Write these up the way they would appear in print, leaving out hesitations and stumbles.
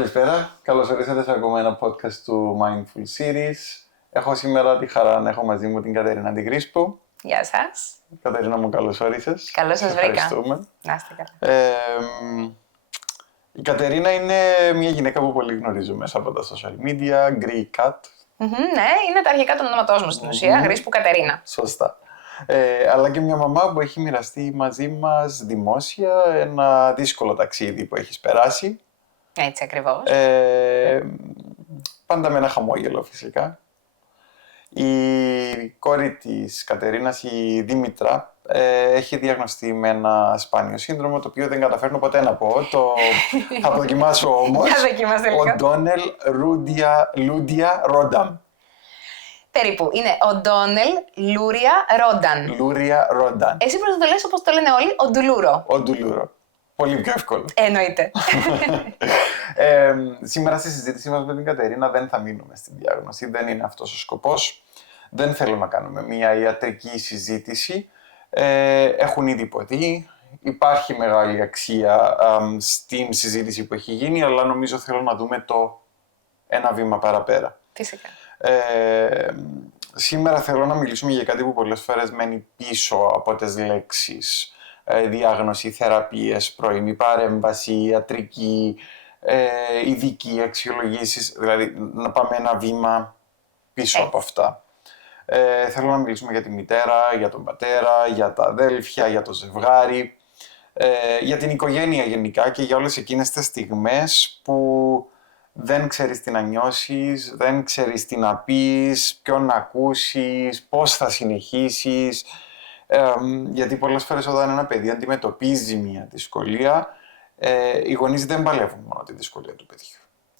Καλησπέρα, καλώς ορίσατε σε ακόμα ένα podcast του Mindful Series. Έχω σήμερα τη χαρά να έχω μαζί μου την Κατερίνα Αντιγρίσπου. Γεια σας. Κατερίνα μου, καλώς όρισες. Καλώς σας βρήκα. Ευχαριστούμε. Να είστε καλά. Η Κατερίνα είναι μια γυναίκα που πολύ γνωρίζω μέσα από τα social media, Greek Cat. Ναι, είναι τα αρχικά του ονόματός μου στην ουσία, Γρίσπου Κατερίνα. Σωστά. Αλλά και μια μαμά που έχει μοιραστεί μαζί μας δημόσια ένα δύσκολο ταξίδι που έχεις περάσει. Έτσι ακριβώς. Πάντα με ένα χαμόγελο φυσικά. Η κόρη της Κατερίνας, η Δήμητρα, έχει διαγνωστεί με ένα σπάνιο σύνδρομο, το οποίο δεν καταφέρνω ποτέ να πω. Θα το δοκιμάσω όμως. Για δοκιμάστε λίγο. Οντόνελ Λούντια Ρόνταμ. Περίπου. Είναι Οντόνελ Λούρια Ρόνταν. Λούρια Ρόνταν. Εσύ πρέπει να το λες όπως το λένε όλοι, Οντουλούρο. Οντουλούρο. Πολύ πιο εύκολο. Εννοείται. Σήμερα στη συζήτησή μας με την Κατερίνα δεν θα μείνουμε στην διάγνωση, δεν είναι αυτός ο σκοπός. Δεν θέλω να κάνουμε μια ιατρική συζήτηση. Έχουν ήδη υποθεί. Υπάρχει μεγάλη αξία στην συζήτηση που έχει γίνει, αλλά νομίζω θέλω να δούμε το ένα βήμα παραπέρα. Φυσικά. Σήμερα θέλω να μιλήσουμε για κάτι που πολλές φορές μένει πίσω από τις λέξεις. Διάγνωση, θεραπείες, πρωινή παρέμβαση, ιατρική, ειδική αξιολογήσεις, δηλαδή να πάμε ένα βήμα πίσω από αυτά. Θέλω να μιλήσουμε για τη μητέρα, για τον πατέρα, για τα αδέλφια, για το ζευγάρι, για την οικογένεια γενικά και για όλες εκείνες τις στιγμές που δεν ξέρεις τι να νιώσεις, δεν ξέρεις τι να πεις, ποιον να ακούσεις, πώς θα συνεχίσεις. Γιατί πολλές φορές όταν ένα παιδί αντιμετωπίζει μια δυσκολία, οι γονείς δεν παλεύουν μόνο τη δυσκολία του παιδιού.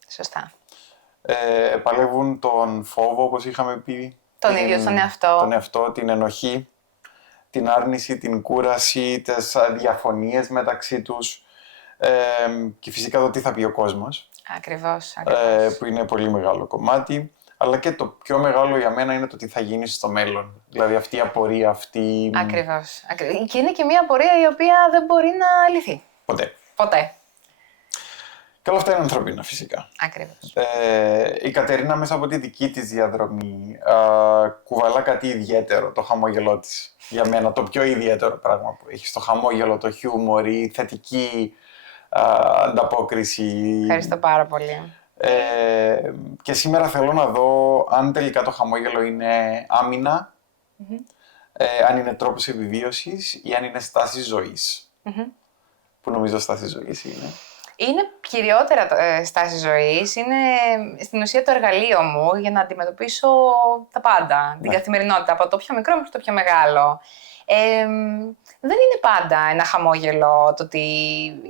Σωστά. Παλεύουν τον φόβο, όπως είχαμε πει. Τον ίδιο τον εαυτό. Τον εαυτό, την ενοχή, την άρνηση, την κούραση, τις διαφωνίες μεταξύ τους και φυσικά το τι θα πει ο κόσμος. Ακριβώς. Που είναι πολύ μεγάλο κομμάτι. Αλλά και το πιο μεγάλο για μένα είναι το τι θα γίνει στο μέλλον. Δηλαδή αυτή η απορία, αυτή... Ακριβώς. Και είναι και μια απορία η οποία δεν μπορεί να λυθεί. Ποτέ. Και όλα αυτά είναι ανθρώπινα φυσικά. Ακριβώς. Η Κατερίνα μέσα από τη δική της διαδρομή κουβαλά κάτι ιδιαίτερο, το χαμόγελό της. Για μένα το πιο ιδιαίτερο πράγμα που έχει. Το χαμόγελο, το χιούμορ, η θετική ανταπόκριση. Ευχαριστώ πάρα πολύ. Και σήμερα θέλω να δω αν τελικά το χαμόγελο είναι άμυνα, αν είναι τρόπος επιβίωσης ή αν είναι στάση ζωής. Που νομίζω στάση ζωής είναι. Είναι κυριότερα στάση ζωής, είναι στην ουσία το εργαλείο μου για να αντιμετωπίσω τα πάντα, την καθημερινότητα, από το πιο μικρό μέχρι το πιο μεγάλο. Δεν είναι πάντα ένα χαμόγελο το ότι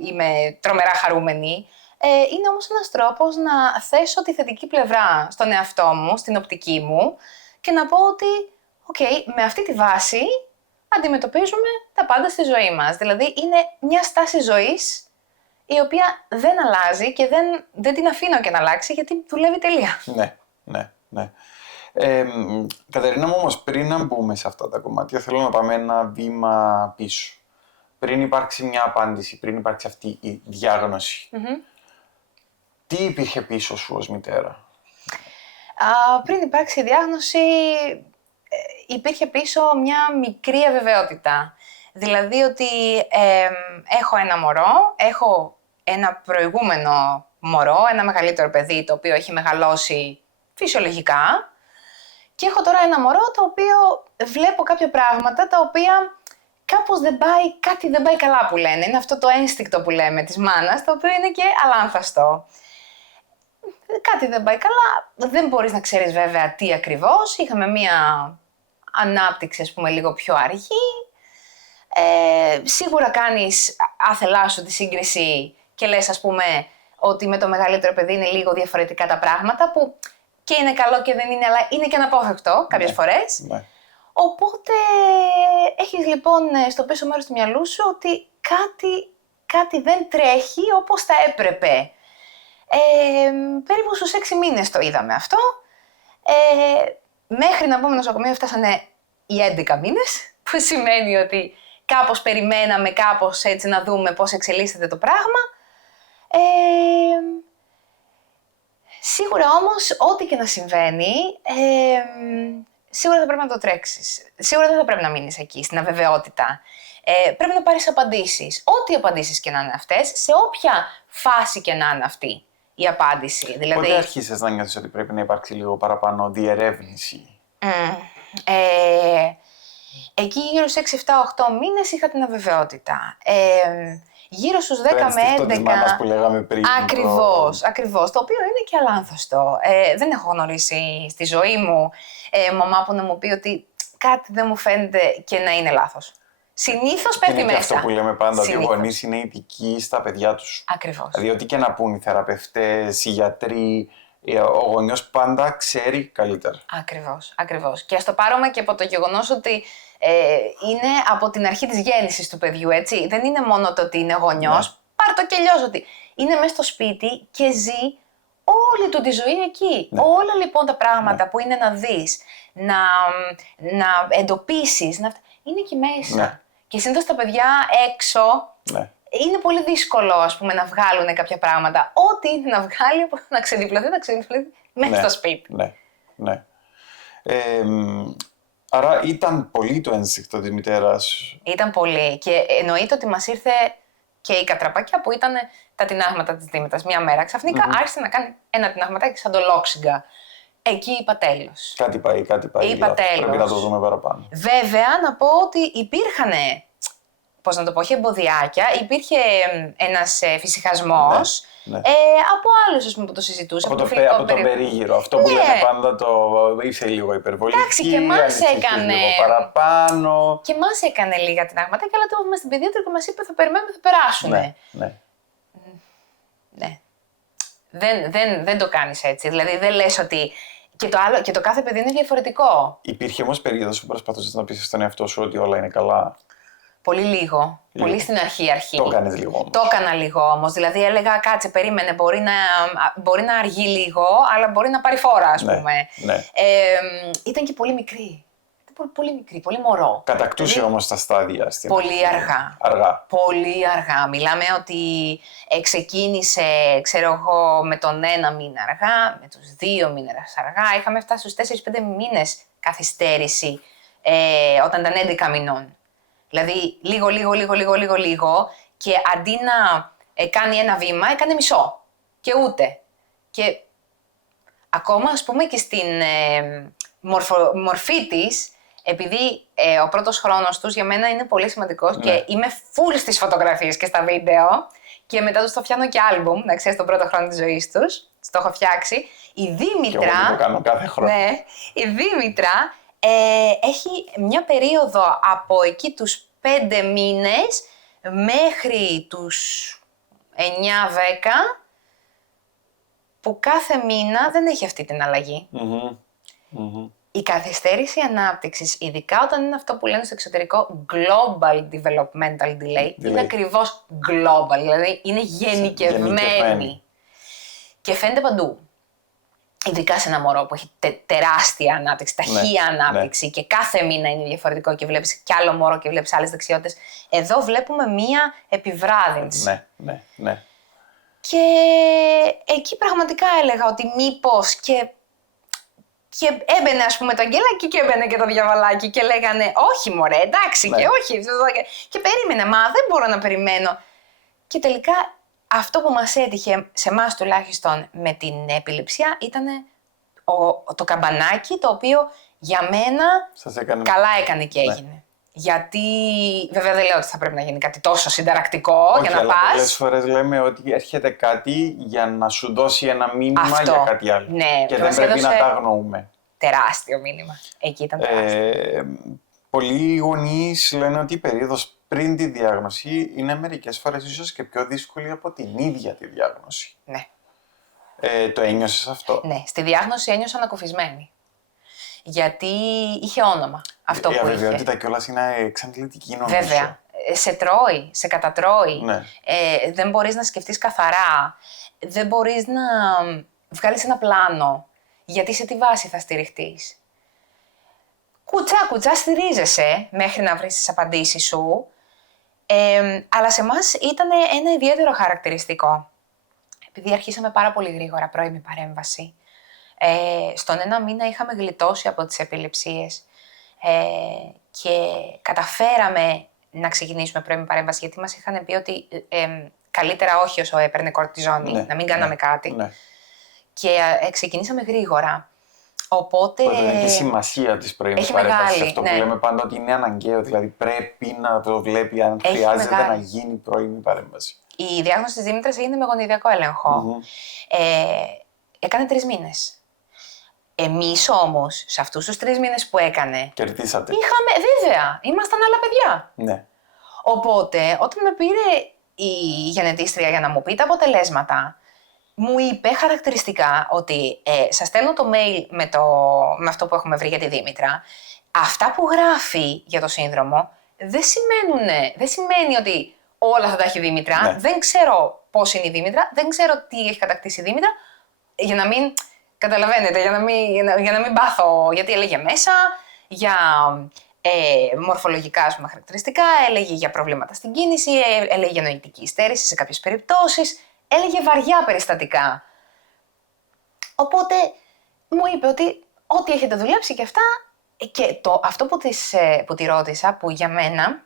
είμαι τρομερά χαρούμενη. Είναι όμως ένας τρόπος να θέσω τη θετική πλευρά στον εαυτό μου, στην οπτική μου και να πω ότι, με αυτή τη βάση αντιμετωπίζουμε τα πάντα στη ζωή μας. Δηλαδή είναι μια στάση ζωής η οποία δεν αλλάζει και δεν την αφήνω και να αλλάξει γιατί δουλεύει τελεία. Ναι. Κατερίνα μου, όμως πριν να μπούμε σε αυτά τα κομμάτια θέλω να πάμε ένα βήμα πίσω. Πριν υπάρξει μια απάντηση, πριν υπάρξει αυτή η διάγνωση. Τι υπήρχε πίσω σου ως μητέρα? Πριν υπάρξει η διάγνωση υπήρχε πίσω μια μικρή αβεβαιότητα. Δηλαδή ότι έχω ένα μωρό, έχω ένα προηγούμενο μωρό, ένα μεγαλύτερο παιδί το οποίο έχει μεγαλώσει φυσιολογικά και έχω τώρα ένα μωρό το οποίο βλέπω κάποια πράγματα τα οποία κάπως κάτι δεν πάει καλά που λένε. Είναι αυτό το ένστικτο που λέμε της μάνας, το οποίο είναι και αλάνθαστο. Κάτι δεν πάει καλά, δεν μπορείς να ξέρεις βέβαια τι ακριβώς. Είχαμε μία ανάπτυξη, ας πούμε, λίγο πιο αργή. Σίγουρα κάνεις άθελά σου τη σύγκριση και λες, ας πούμε, ότι με το μεγαλύτερο παιδί είναι λίγο διαφορετικά τα πράγματα, που και είναι καλό και δεν είναι, αλλά είναι και αναπόφευκτο κάποιες φορές. Ναι. Οπότε έχεις λοιπόν στο πίσω μέρος του μυαλού σου ότι κάτι δεν τρέχει όπως θα έπρεπε. Περίπου στους 6 μήνες το είδαμε αυτό. Μέχρι να μπούμε νοσοκομείο φτάσανε οι 11 μήνες, που σημαίνει ότι κάπως περιμέναμε κάπως έτσι να δούμε πώς εξελίσσεται το πράγμα. Σίγουρα όμως, ό,τι και να συμβαίνει, σίγουρα θα πρέπει να το τρέξεις. Σίγουρα δεν θα πρέπει να μείνεις εκεί, στην αβεβαιότητα. Πρέπει να πάρεις απαντήσεις. Ό,τι απαντήσεις και να είναι αυτές, σε όποια φάση και να είναι αυτή η απάντηση. Δηλαδή, πότε αρχίσες να νιώθεις ότι πρέπει να υπάρξει λίγο παραπάνω διερεύνηση? Εκεί γύρω στους 6, 7, 8 μήνες είχα την αβεβαιότητα. Γύρω στους 10 με 11... της μάνας που λέγαμε πριν. Ακριβώς, το οποίο είναι και αλάνθωστο. Δεν έχω γνωρίσει στη ζωή μου μαμά που να μου πει ότι κάτι δεν μου φαίνεται και να είναι λάθος. Συνήθως πέφτει μέσα. Είναι και αυτό που λέμε πάντα, ότι οι γονείς είναι ειδικοί στα παιδιά τους. Ακριβώς. Δηλαδή, ό,τι και να πούν οι θεραπευτές, οι γιατροί, ο γονιός πάντα ξέρει καλύτερα. Ακριβώς. Και ας το πάρουμε και από το γεγονός ότι είναι από την αρχή της γέννησης του παιδιού, έτσι. Δεν είναι μόνο το ότι είναι γονιός, ναι. Πάρ' το και αλλιώς ότι είναι μέσα στο σπίτι και ζει όλη του τη ζωή εκεί. Ναι. Όλα λοιπόν τα πράγματα, ναι, που είναι να δεις, να εντοπίσεις, είναι εκεί μέσα. Ναι. Και συνήθως τα παιδιά έξω, ναι, είναι πολύ δύσκολο, ας πούμε, να βγάλουν κάποια πράγματα. Ό,τι είναι να βγάλει, να ξεδιπλωθεί μέσα, ναι, στο σπίτι. Ναι. Άρα ήταν πολύ το ένστικτο της μητέρας. Ήταν πολύ. Και εννοείται ότι μας ήρθε και η κατραπακιά που ήταν τα τινάγματα της Δήμητρας. Μια μέρα ξαφνικά άρχισε να κάνει ένα τιναγματάκι σαν το Λόξιγκα. Εκεί είπα τέλος. Κάτι πάει. Είπα τέλος. Πρέπει να το δούμε παραπάνω. Βέβαια, να πω ότι υπήρχαν, πώς να το πω, όχι εμποδιάκια, υπήρχε ένας φυσιχασμός, ναι. Από άλλους, ας πούμε, που το συζητούσαν. Από το περίγυρο. Αυτό που λέμε πάντα, το είσαι λίγο υπερβολική. Εντάξει, και μας έκανε. Λίγο παραπάνω. Και μας έκανε λίγα τινάγματα, αλλά το είπαμε στην παιδίατρο και μας είπε θα περιμένουμε, θα περάσουνε. Ναι. Δεν το κάνεις έτσι. Δηλαδή δεν λες ότι. Και το κάθε παιδί είναι διαφορετικό. Υπήρχε όμως περίοδος που προσπαθούσες να πείσεις στον εαυτό σου ότι όλα είναι καλά? Πολύ λίγο. Πολύ στην αρχή. Το έκανες λίγο όμως. Το έκανα λίγο όμως. Δηλαδή έλεγα κάτσε, περίμενε, μπορεί να αργεί λίγο, αλλά μπορεί να πάρει φόρα, ας πούμε. Ναι. Ήταν και πολύ μικρή. Πολύ μικρή, πολύ μωρό. Κατακτούσε δηλαδή, όμως τα στάδια στην πολύ αργά. Πολύ αργά. Μιλάμε ότι ξεκίνησε, ξέρω εγώ, με τον 1 μήνα αργά, με τους 2 μήνες αργά. Είχαμε φτάσει στους 4-5 μήνες καθυστέρηση όταν ήταν 11 μηνών. Δηλαδή λίγο και αντί να κάνει ένα βήμα, έκανε μισό. Και ούτε. Και ακόμα, ας πούμε, και στην μορφή της, επειδή ο πρώτος χρόνος τους για μένα είναι πολύ σημαντικός, ναι, και είμαι full στις φωτογραφίες και στα βίντεο και μετά τους το φτιάχνω και άλμπουμ, να ξέρεις, τον πρώτο χρόνο της ζωής τους, το έχω φτιάξει. Η Δήμητρα, και εγώ το κάνω κάθε χρόνο. Ναι, η Δήμητρα έχει μια περίοδο από εκεί τους 5 μήνες μέχρι τους 9-10 που κάθε μήνα δεν έχει αυτή την αλλαγή. Η καθυστέρηση ανάπτυξης, ειδικά όταν είναι αυτό που λένε στο εξωτερικό Global Developmental Delay, είναι ακριβώς global, δηλαδή είναι γενικευμένη. Και φαίνεται παντού. Ειδικά σε ένα μωρό που έχει τεράστια ανάπτυξη, ταχεία ανάπτυξη, και κάθε μήνα είναι διαφορετικό και βλέπεις κι άλλο μωρό και βλέπεις άλλες δεξιότητες. Εδώ βλέπουμε μία επιβράδυνση. Ναι. Και εκεί πραγματικά έλεγα ότι μήπως και έμπαινε, ας πούμε, το αγγελάκι και έμπαινε και το διαβαλάκι και λέγανε όχι μωρέ, εντάξει, και όχι. Και περίμενε, μα δεν μπορώ να περιμένω. Και τελικά αυτό που μας έτυχε, σε εμάς τουλάχιστον, με την επιληψία ήταν το καμπανάκι, το οποίο για μένα καλά έκανε και έγινε. Ναι. Γιατί βέβαια δεν λέω ότι θα πρέπει να γίνει κάτι τόσο συνταρακτικό για να πας. Πολλές φορές λέμε ότι έρχεται κάτι για να σου δώσει ένα μήνυμα για κάτι άλλο. Ναι, και δεν πρέπει να τα αγνοούμε. Τεράστιο μήνυμα. Εκεί ήταν τεράστιο. Πολλοί γονείς λένε ότι η περίοδος πριν τη διάγνωση είναι μερικές φορές ίσως και πιο δύσκολη από την ίδια τη διάγνωση. Ναι. Το ένιωσες αυτό? Ναι, στη διάγνωση ένιωσα ανακουφισμένη. Γιατί είχε όνομα αυτό που είχε. Η αβεβαιότητα κιόλας είναι εξαντλητική, νομίζω. Βέβαια. Σε τρώει, σε κατατρώει. Ναι. Δεν μπορείς να σκεφτείς καθαρά. Δεν μπορείς να βγάλεις ένα πλάνο. Γιατί σε τι βάση θα στηριχτείς. Κουτσά στηρίζεσαι μέχρι να βρεις τις απαντήσεις σου. Αλλά σε εμάς ήταν ένα ιδιαίτερο χαρακτηριστικό. επειδή αρχίσαμε πάρα πολύ γρήγορα πρώιμη παρέμβαση, στον 1 μήνα είχαμε γλιτώσει από τις επιληψίες και καταφέραμε να ξεκινήσουμε πρώιμη παρέμβαση, γιατί μας είχαν πει ότι καλύτερα όχι όσο έπαιρνε κορτιζόνη, να μην κάναμε κάτι. Ναι. Και ξεκινήσαμε γρήγορα. Οπότε. Είναι και η σημασία της πρώιμης παρέμβασης. Αυτό που λέμε πάντα ότι είναι αναγκαίο, δηλαδή πρέπει να το βλέπει αν χρειάζεται να γίνει πρώιμη παρέμβαση. Η διάγνωση της Δήμητρας έγινε με γονιδιακό έλεγχο. Έκανε 3 μήνες. Εμείς όμως, σε αυτούς τους 3 μήνες που έκανε. Κερδίσατε. Βέβαια, ήμασταν άλλα παιδιά. Ναι. Οπότε, όταν με πήρε η γενετίστρια για να μου πει τα αποτελέσματα, μου είπε χαρακτηριστικά ότι σας στέλνω το mail με αυτό που έχουμε βρει για τη Δήμητρα. Αυτά που γράφει για το σύνδρομο δεν σημαίνει ότι όλα θα τα έχει η Δήμητρα. Ναι. Δεν ξέρω πώς είναι η Δήμητρα, δεν ξέρω τι έχει κατακτήσει η Δήμητρα, για να μην, καταλαβαίνετε, για να μην πάθω, γιατί έλεγε μέσα για μορφολογικά χαρακτηριστικά, έλεγε για προβλήματα στην κίνηση, έλεγε για νοητική υστέρηση σε κάποιες περιπτώσεις. Έλεγε βαριά περιστατικά. Οπότε μου είπε ότι ό,τι έχετε δουλέψει και αυτά. Και αυτό που τη ρώτησα, που για μένα,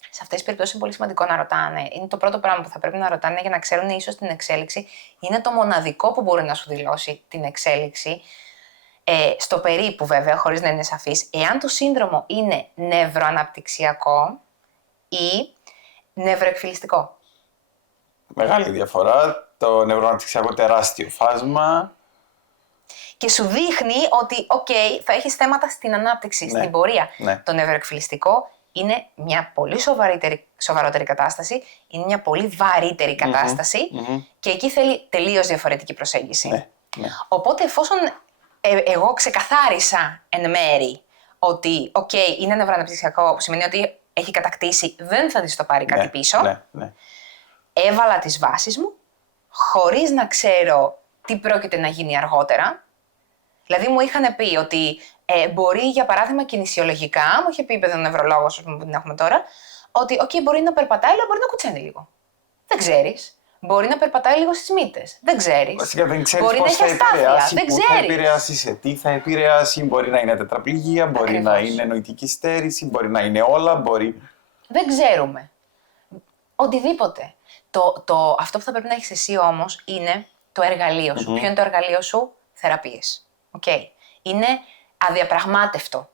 σε αυτές τις περιπτώσεις είναι πολύ σημαντικό να ρωτάνε. Είναι το πρώτο πράγμα που θα πρέπει να ρωτάνε για να ξέρουν ίσως την εξέλιξη. Είναι το μοναδικό που μπορεί να σου δηλώσει την εξέλιξη. Στο περίπου βέβαια, χωρίς να είναι σαφής, εάν το σύνδρομο είναι νευροαναπτυξιακό ή νευροεκφυλιστικό. Μεγάλη διαφορά, το νευροαναπτυξιακό τεράστιο φάσμα. Και σου δείχνει ότι, θα έχεις θέματα στην ανάπτυξη, στην πορεία. Ναι. Το νευροεκφυλιστικό είναι μια πολύ σοβαρότερη κατάσταση, είναι μια πολύ βαρύτερη κατάσταση και εκεί θέλει τελείως διαφορετική προσέγγιση. Ναι. Οπότε εφόσον εγώ ξεκαθάρισα εν μέρη ότι, είναι νευροαναπτυξιακό, που σημαίνει ότι έχει κατακτήσει, δεν θα της το πάρει κάτι πίσω. Ναι. Έβαλα τις βάσεις μου, χωρίς να ξέρω τι πρόκειται να γίνει αργότερα. Δηλαδή μου είχαν πει ότι μπορεί, για παράδειγμα, κινησιολογικά, μου είχε πει ο νευρολόγος που την έχουμε τώρα, ότι μπορεί να περπατάει, αλλά μπορεί να κουτσένει λίγο. Δεν ξέρεις. Μπορεί να περπατάει λίγο στις μύτες. Δεν ξέρεις. Βασικά δεν ξέρεις μπορεί πώς να έχει αστάθεια. Δεν πού θα επηρεάσει, σε τι θα επηρεάσει. Μπορεί να είναι τετραπληγία, μπορεί να είναι νοητική στέρηση, μπορεί να είναι όλα, μπορεί. Δεν ξέρουμε. Οτιδήποτε. Αυτό που θα πρέπει να έχεις εσύ όμως είναι το εργαλείο σου. Ποιο είναι το εργαλείο σου? Θεραπείες. Είναι αδιαπραγμάτευτο.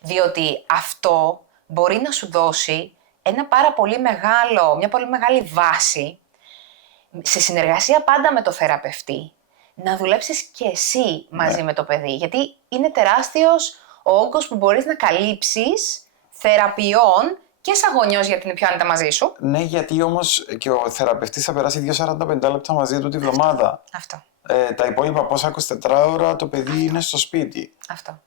Διότι αυτό μπορεί να σου δώσει μια πολύ μεγάλη βάση, σε συνεργασία πάντα με το θεραπευτή, να δουλέψεις και εσύ μαζί με το παιδί. Γιατί είναι τεράστιος ο όγκος που μπορείς να καλύψεις θεραπείων και σαν γονιός, γιατί είναι πιο άνετα μαζί σου. Ναι, γιατί όμως και ο θεραπευτής θα περάσει 2-45 λεπτά μαζί του τη βδομάδα. Αυτό. Τα υπόλοιπα πόσα 24 ώρα το παιδί είναι στο σπίτι. Αυτό.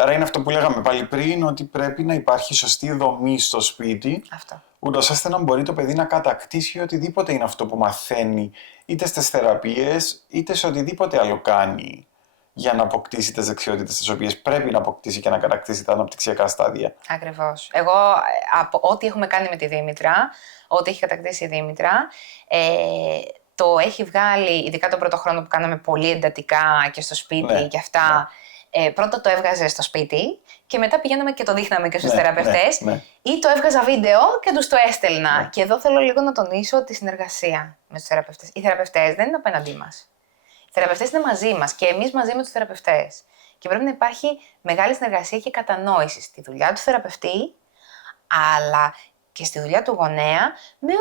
Άρα είναι αυτό που λέγαμε πάλι πριν, ότι πρέπει να υπάρχει σωστή δομή στο σπίτι, ούτως ώστε να μπορεί το παιδί να κατακτήσει οτιδήποτε είναι αυτό που μαθαίνει, είτε στις θεραπείες, είτε σε οτιδήποτε άλλο κάνει, για να αποκτήσει τις δεξιότητες τις οποίες πρέπει να αποκτήσει και να κατακτήσει τα αναπτυξιακά στάδια. Ακριβώς. Εγώ, από ό,τι έχουμε κάνει με τη Δήμητρα, ό,τι έχει κατακτήσει η Δήμητρα, το έχει βγάλει, ειδικά τον πρώτο χρόνο που κάναμε πολύ εντατικά και στο σπίτι και αυτά. Πρώτα το έβγαζε στο σπίτι και μετά πηγαίναμε και το δείχναμε και στους θεραπευτές ή το έβγαζα βίντεο και τους το έστελνα. Και εδώ θέλω λίγο να τονίσω τη συνεργασία με τους θεραπευτές. Οι θεραπευτές δεν είναι απέναντί μας. Οι θεραπευτές είναι μαζί μας και εμείς μαζί με τους θεραπευτές. Και πρέπει να υπάρχει μεγάλη συνεργασία και κατανόηση στη δουλειά του θεραπευτή, αλλά και στη δουλειά του γονέα, με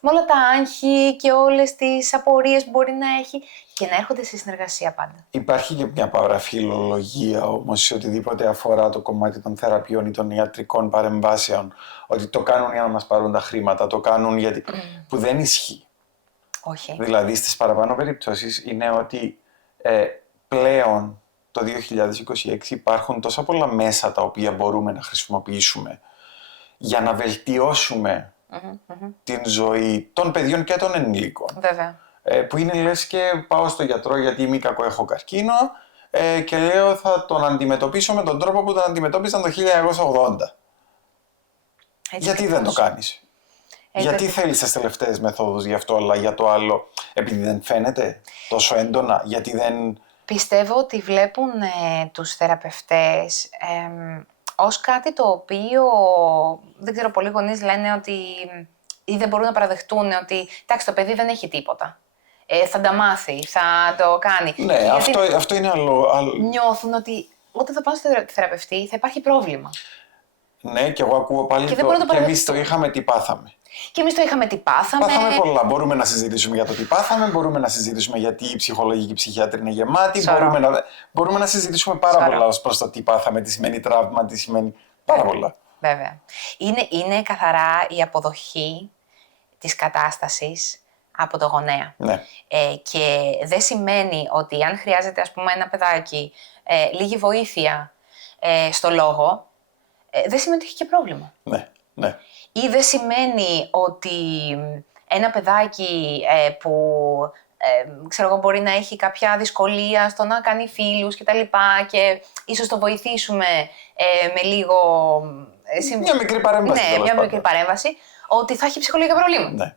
όλα τα άγχη και όλες τις απορίες που μπορεί να έχει και να έρχονται σε συνεργασία πάντα. Υπάρχει και μια παραφιλολογία όμως σε οτιδήποτε αφορά το κομμάτι των θεραπείων ή των ιατρικών παρεμβάσεων, ότι το κάνουν για να μας πάρουν τα χρήματα, το κάνουν γιατί... που δεν ισχύει. Όχι. Δηλαδή στις παραπάνω περιπτώσεις είναι ότι πλέον το 2026 υπάρχουν τόσα πολλά μέσα τα οποία μπορούμε να χρησιμοποιήσουμε για να βελτιώσουμε την ζωή των παιδιών και των ενηλίκων. Βέβαια. Που είναι λες και πάω στο γιατρό γιατί είμαι κακό, έχω καρκίνο και λέω θα τον αντιμετωπίσω με τον τρόπο που τον αντιμετώπισαν το 1980. Γιατί δεν το κάνεις? Γιατί θέλεις τις τελευταίες μεθόδους γι' αυτό, αλλά για το άλλο, επειδή δεν φαίνεται τόσο έντονα, γιατί δεν... Πιστεύω ότι βλέπουν τους θεραπευτές ως κάτι το οποίο, δεν ξέρω, πολλοί γονείς λένε ότι ή δεν μπορούν να παραδεχτούν ότι εντάξει, το παιδί δεν έχει τίποτα. Θα τα μάθει, θα το κάνει. Ναι, αυτό είναι άλλο. Νιώθουν ότι όταν θα πάνε στο θεραπευτή θα υπάρχει πρόβλημα. Ναι, και εγώ ακούω πάλι και εμείς το είχαμε, τι πάθαμε. Και εμείς το είχαμε, τι πάθαμε. Πάθαμε πολλά. Μπορούμε να συζητήσουμε για το τι πάθαμε, μπορούμε να συζητήσουμε γιατί η ψυχολογική και η ψυχιάτρη είναι γεμάτη. Μπορούμε να συζητήσουμε πάρα πολλά ως προς το τι πάθαμε, τι σημαίνει τραύμα, τι σημαίνει. Πάρα πολλά. Βέβαια. Είναι καθαρά η αποδοχή της κατάστασης από το γονέα. Ναι. Και δεν σημαίνει ότι αν χρειάζεται, ας πούμε, ένα παιδάκι λίγη βοήθεια στο λόγο, δεν σημαίνει ότι έχει και πρόβλημα. Ναι, ναι. Ή δεν σημαίνει ότι ένα παιδάκι που ξέρω εγώ, μπορεί να έχει κάποια δυσκολία στο να κάνει φίλους και ίσως το βοηθήσουμε με λίγο... Μια μικρή παρέμβαση. Ναι, μια μικρή παρέμβαση, ότι θα έχει ψυχολογικά προβλήματα. Ναι.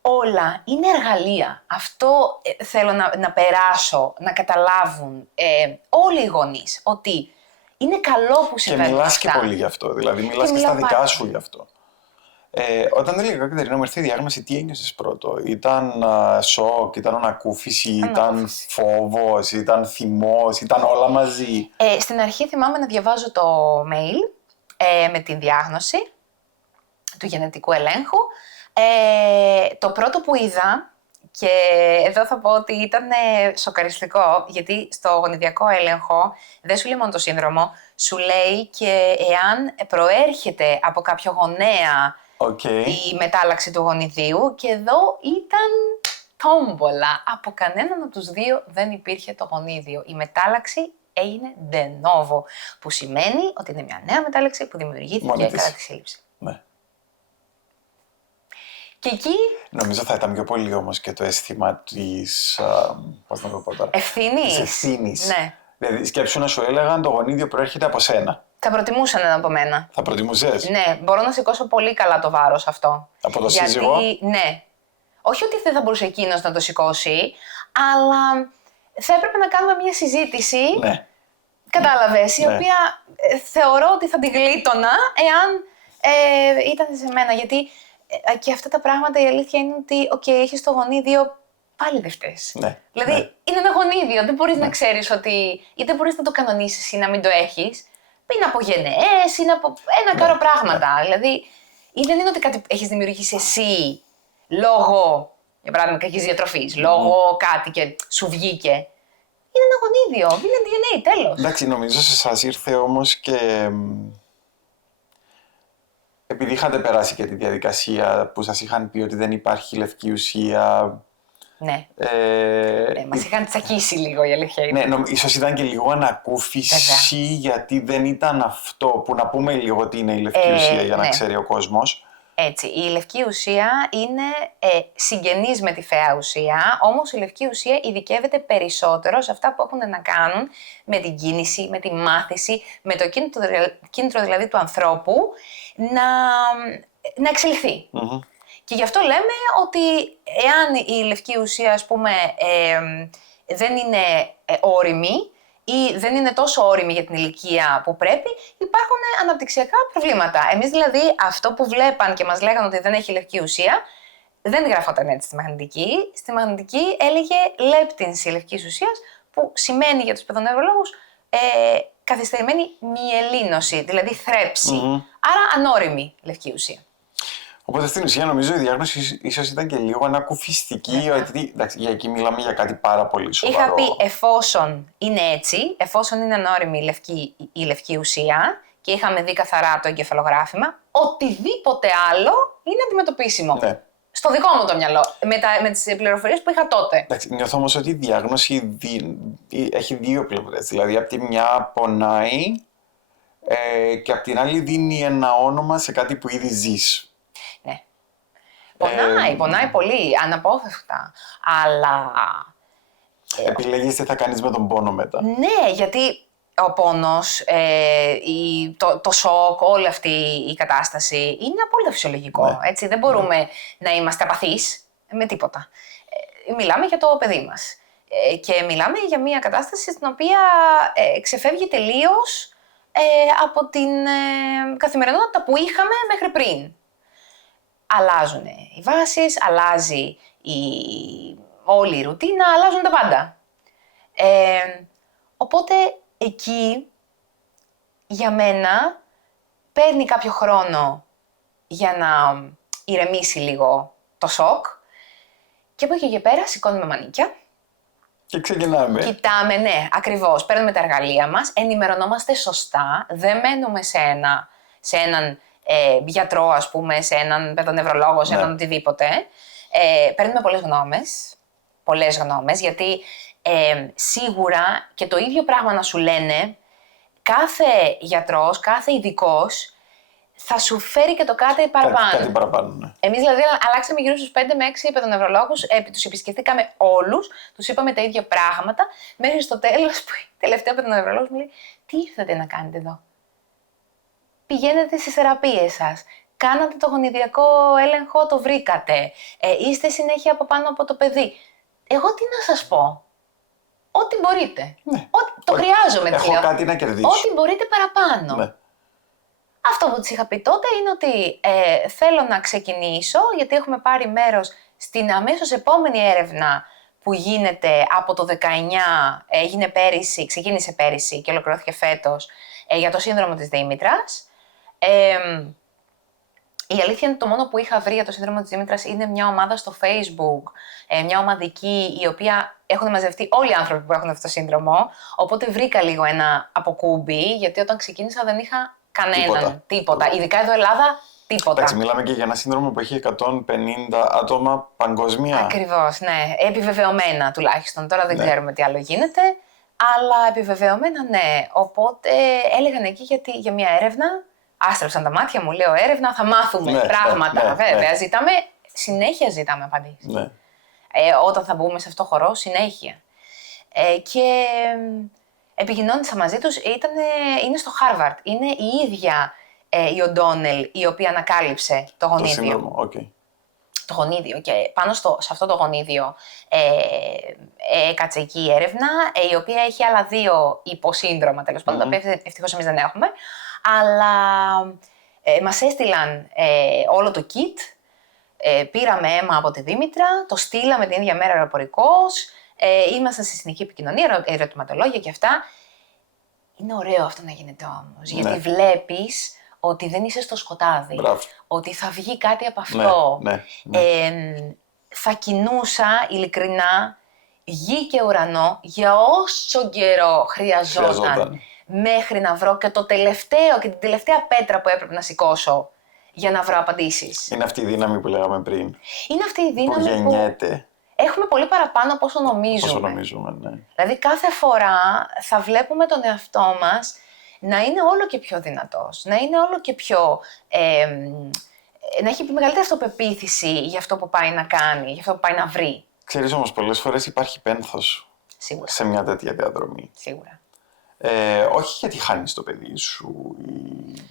Όλα είναι εργαλεία. Αυτό θέλω να περάσω, να καταλάβουν όλοι οι γονείς, ότι είναι καλό που συμβαίνουν Και μιλάς αυτά. και πολύ γι' αυτό, δηλαδή μιλάς και στα δικά σου γι' αυτό. Όταν έλεγα, Κατερίνα, μου ήρθε η διάγνωση, τι ένιωσες πρώτο? Ήταν σοκ, ήταν ανακούφιση, ήταν φόβος, ήταν θυμός, ήταν όλα μαζί? Στην αρχή θυμάμαι να διαβάζω το mail με τη διάγνωση του γενετικού ελέγχου. Το πρώτο που είδα, και εδώ θα πω ότι ήταν σοκαριστικό, γιατί στο γονιδιακό έλεγχο δεν σου λέει μόνο το σύνδρομο, σου λέει και εάν προέρχεται από κάποιο γονέα η μετάλλαξη του γονιδίου, και εδώ ήταν τόμπολα. Από κανέναν από τους δύο δεν υπήρχε το γονίδιο. Η μετάλλαξη έγινε de novo, που σημαίνει ότι είναι μια νέα μετάλλαξη που δημιουργήθηκε κατά τη σύλληψη. Ναι. Και εκεί... Νομίζω θα ήταν πιο πολύ όμως και το αίσθημα της, πώς να το πω τώρα, ευθύνης. Ναι. Δηλαδή σκέψου να σου έλεγαν το γονίδιο προέρχεται από σένα. Θα προτιμούσαν από μένα. Θα προτιμούσες? Ναι, μπορώ να σηκώσω πολύ καλά το βάρος αυτό. Από το σύζυγο? Ναι. Όχι ότι δεν θα μπορούσε εκείνος να το σηκώσει, αλλά θα έπρεπε να κάνουμε μια συζήτηση. Ναι. Κατάλαβες, η οποία θεωρώ ότι θα την γλίτωνα εάν ήταν σε μένα. Γιατί και αυτά τα πράγματα η αλήθεια είναι ότι, έχεις το γονίδιο, πάλι δεν φταίς. Ναι. Δηλαδή, είναι ένα γονίδιο, δεν μπορείς να ξέρεις ότι, ή δεν μπορείς να το κανονίσεις ή να μην το έχεις. Είναι από γενναίες, είναι από ένα κάρο πράγματα. Δηλαδή, ή δεν είναι ότι κάτι έχεις δημιουργήσει εσύ λόγω, για παράδειγμα, κακής διατροφής, λόγω κάτι και σου βγήκε. Είναι ένα γονίδιο, είναι DNA, τέλος. Εντάξει, νομίζω σε εσάς ήρθε όμως και επειδή είχατε περάσει και τη διαδικασία που σας είχαν πει ότι δεν υπάρχει λευκή ουσία. Ναι. Μας είχαν τσακίσει λίγο, η αλήθεια είναι. Ναι, ίσως ήταν και λίγο ανακούφιση, γιατί δεν ήταν αυτό που να πούμε λίγο τι είναι η λευκή ουσία για να ξέρει ο κόσμος. Έτσι, η λευκή ουσία είναι συγγενής με τη φαιά ουσία, όμως η λευκή ουσία ειδικεύεται περισσότερο σε αυτά που έχουν να κάνουν με την κίνηση, με τη μάθηση, με το κίνητρο δηλαδή του ανθρώπου να εξελιχθεί. Και γι' αυτό λέμε ότι εάν η λευκή ουσία, ας πούμε, δεν είναι όριμη ή δεν είναι τόσο όριμη για την ηλικία που πρέπει, υπάρχουν αναπτυξιακά προβλήματα. Εμείς δηλαδή αυτό που βλέπαν και μας λέγανε ότι δεν έχει λευκή ουσία, δεν γράφονταν έτσι στη μαγνητική. Στη μαγνητική έλεγε λέπτυνση λευκής ουσίας, που σημαίνει για τους παιδονευρολόγους καθυστερημένη μυελίνωση, δηλαδή θρέψη. Άρα ανώριμη λευκή ουσία. Οπότε στην ουσία νομίζω η διάγνωση ίσως ήταν και λίγο ανακουφιστική, γιατί εντάξει, για εκεί μιλάμε για κάτι πάρα πολύ σοβαρό. Είχα πει εφόσον είναι έτσι, εφόσον είναι ανώριμη η λευκή ουσία και είχαμε δει καθαρά το εγκεφαλογράφημα, οτιδήποτε άλλο είναι αντιμετωπίσιμο. Ναι. Στο δικό μου το μυαλό, με τις πληροφορίες που είχα τότε. Εντάξει, νιώθω όμως ότι η διάγνωση έχει δύο πλευρές. Δηλαδή, από τη μια πονάει και από την άλλη δίνει ένα όνομα σε κάτι που ήδη ζεις. Ναι. Πονάει πολύ, αναπόφευκτα, αλλά... Επιλέγεις τι θα κάνεις με τον πόνο μετά. Ναι, γιατί ο πόνος, το σοκ, όλη αυτή η κατάσταση είναι απόλυτα φυσιολογικό. Ναι. Έτσι. Δεν μπορούμε να είμαστε απαθείς με τίποτα. Μιλάμε για το παιδί μας. Και μιλάμε για μια κατάσταση στην οποία ξεφεύγει τελείως από την καθημερινότητα που είχαμε μέχρι πριν. Αλλάζουν οι βάσεις, αλλάζει όλη η ρουτίνα, αλλάζουν τα πάντα. Οπότε εκεί, για μένα, παίρνει κάποιο χρόνο για να ηρεμήσει λίγο το σοκ και από εκεί και πέρα σηκώνουμε μανίκια. Και ξεκινάμε. Κοιτάμε, ναι, ακριβώς. Παίρνουμε τα εργαλεία μας, ενημερωνόμαστε σωστά, δεν μένουμε σε έναν γιατρό, ας πούμε, σε έναν παιδονευρολόγο, σε έναν οτιδήποτε. Παίρνουμε πολλές γνώμες, γιατί σίγουρα και το ίδιο πράγμα να σου λένε, κάθε γιατρός, κάθε ειδικός, θα σου φέρει και το κάτι παραπάνω. Κάτι παραπάνω, ναι. Εμείς δηλαδή αλλάξαμε γύρω στους 5 με 6 παιδονευρολόγους, τους επισκεφτήκαμε όλους, τους είπαμε τα ίδια πράγματα, μέχρι στο τέλος που η τελευταία παιδονευρολόγος μου λέει «Τι ήρθατε να κάνετε εδώ? Πηγαίνετε στις θεραπείες σας, κάνατε το γονιδιακό έλεγχο, το βρήκατε, είστε συνέχεια από πάνω από το παιδί. Εγώ τι να σας πω? Ό,τι μπορείτε. Ναι. Το χρειάζομαι. Έχω κάτι να κερδίσω. Ό,τι μπορείτε παραπάνω». Ναι. Αυτό που της είχα πει τότε είναι ότι θέλω να ξεκινήσω, γιατί έχουμε πάρει μέρος στην αμέσως επόμενη έρευνα που γίνεται από το 19, ξεκίνησε πέρυσι και ολοκληρώθηκε φέτος, για το σύνδρομο της Δήμητρας. Η αλήθεια είναι το μόνο που είχα βρει για το σύνδρομο της Δήμητρας είναι μια ομάδα στο Facebook, μια ομαδική, η οποία έχουν μαζευτεί όλοι οι άνθρωποι που έχουν αυτό το σύνδρομο, οπότε βρήκα λίγο ένα αποκούμπι, γιατί όταν ξεκίνησα δεν είχα κανέναν, τίποτα. Ειδικά εδώ Ελλάδα, τίποτα. Εντάξει, μιλάμε και για ένα σύνδρομο που έχει 150 άτομα παγκοσμία. Ακριβώς, ναι. Επιβεβαιωμένα τουλάχιστον. Τώρα δεν Ναι. ξέρουμε τι άλλο γίνεται, αλλά επιβεβαιωμένα ναι. Οπότε έλεγαν εκεί για μια έρευνα, άστρεψαν τα μάτια μου, λέω έρευνα, θα μάθουμε πράγματα. Βέβαια, συνέχεια ζητάμε απαντήσεις. Ναι. Όταν θα μπούμε σε αυτό το χώρο, συνέχεια. Και επικοινώνησα μαζί τους, είναι στο Harvard. Είναι η ίδια η O'Donnell η οποία ανακάλυψε το γονίδιο. Το σύνδρομο, okay. Το γονίδιο και πάνω σε αυτό το γονίδιο έκατσε εκεί η έρευνα, η οποία έχει άλλα 2 υποσύνδρομα, τέλος πάντων, τα οποία ευτυχώς εμείς δεν έχουμε, αλλά μας έστειλαν όλο το kit, πήραμε αίμα από τη Δήμητρα, το στείλαμε την ίδια μέρα αεροπορικός, ήμασταν στη συνεχή επικοινωνία, ερωτηματολόγια και αυτά. Είναι ωραίο αυτό να γίνεται όμως, γιατί βλέπεις ότι δεν είσαι στο σκοτάδι, ότι θα βγει κάτι από αυτό. Θα κινούσα ειλικρινά γη και ουρανό για όσο καιρό χρειαζόταν μέχρι να βρω και την τελευταία πέτρα που έπρεπε να σηκώσω για να βρω απαντήσεις. Είναι αυτή η δύναμη που λέγαμε πριν. Είναι αυτή η δύναμη που γεννιέται. Έχουμε πολύ παραπάνω από όσο νομίζουμε. Όσο νομίζουμε, ναι. Δηλαδή κάθε φορά θα βλέπουμε τον εαυτό μας να είναι όλο και πιο δυνατός, να είναι όλο και πιο... να έχει μεγαλύτερη αυτοπεποίθηση για αυτό που πάει να κάνει, για αυτό που πάει να βρει. Ξέρεις όμως, πολλές φορές υπάρχει πένθος. Σίγουρα. Σε μια τέτοια διαδρομή. Σίγουρα. Όχι γιατί χάνεις το παιδί σου,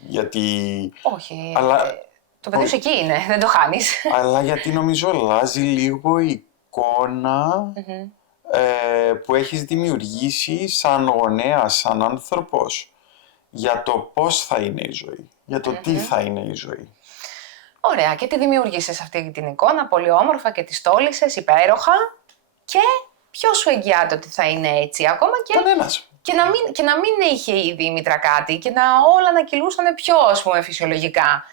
γιατί... Όχι, αλλά... το παιδί σου εκεί είναι, δεν το χάνεις. Αλλά γιατί νομίζω αλλάζει λίγο η εικόνα που έχεις δημιουργήσει σαν γονέας, σαν άνθρωπος, για το πώς θα είναι η ζωή, για το τι θα είναι η ζωή. Ωραία, και τη δημιούργησες αυτή την εικόνα, πολύ όμορφα και τη στόλισες, υπέροχα, και ποιος σου εγγυάται ότι θα είναι έτσι ακόμα Κανένας. Και να μην είχε η Δήμητρα κάτι και να όλα να κυλούσαν πιο, ας πούμε, φυσιολογικά.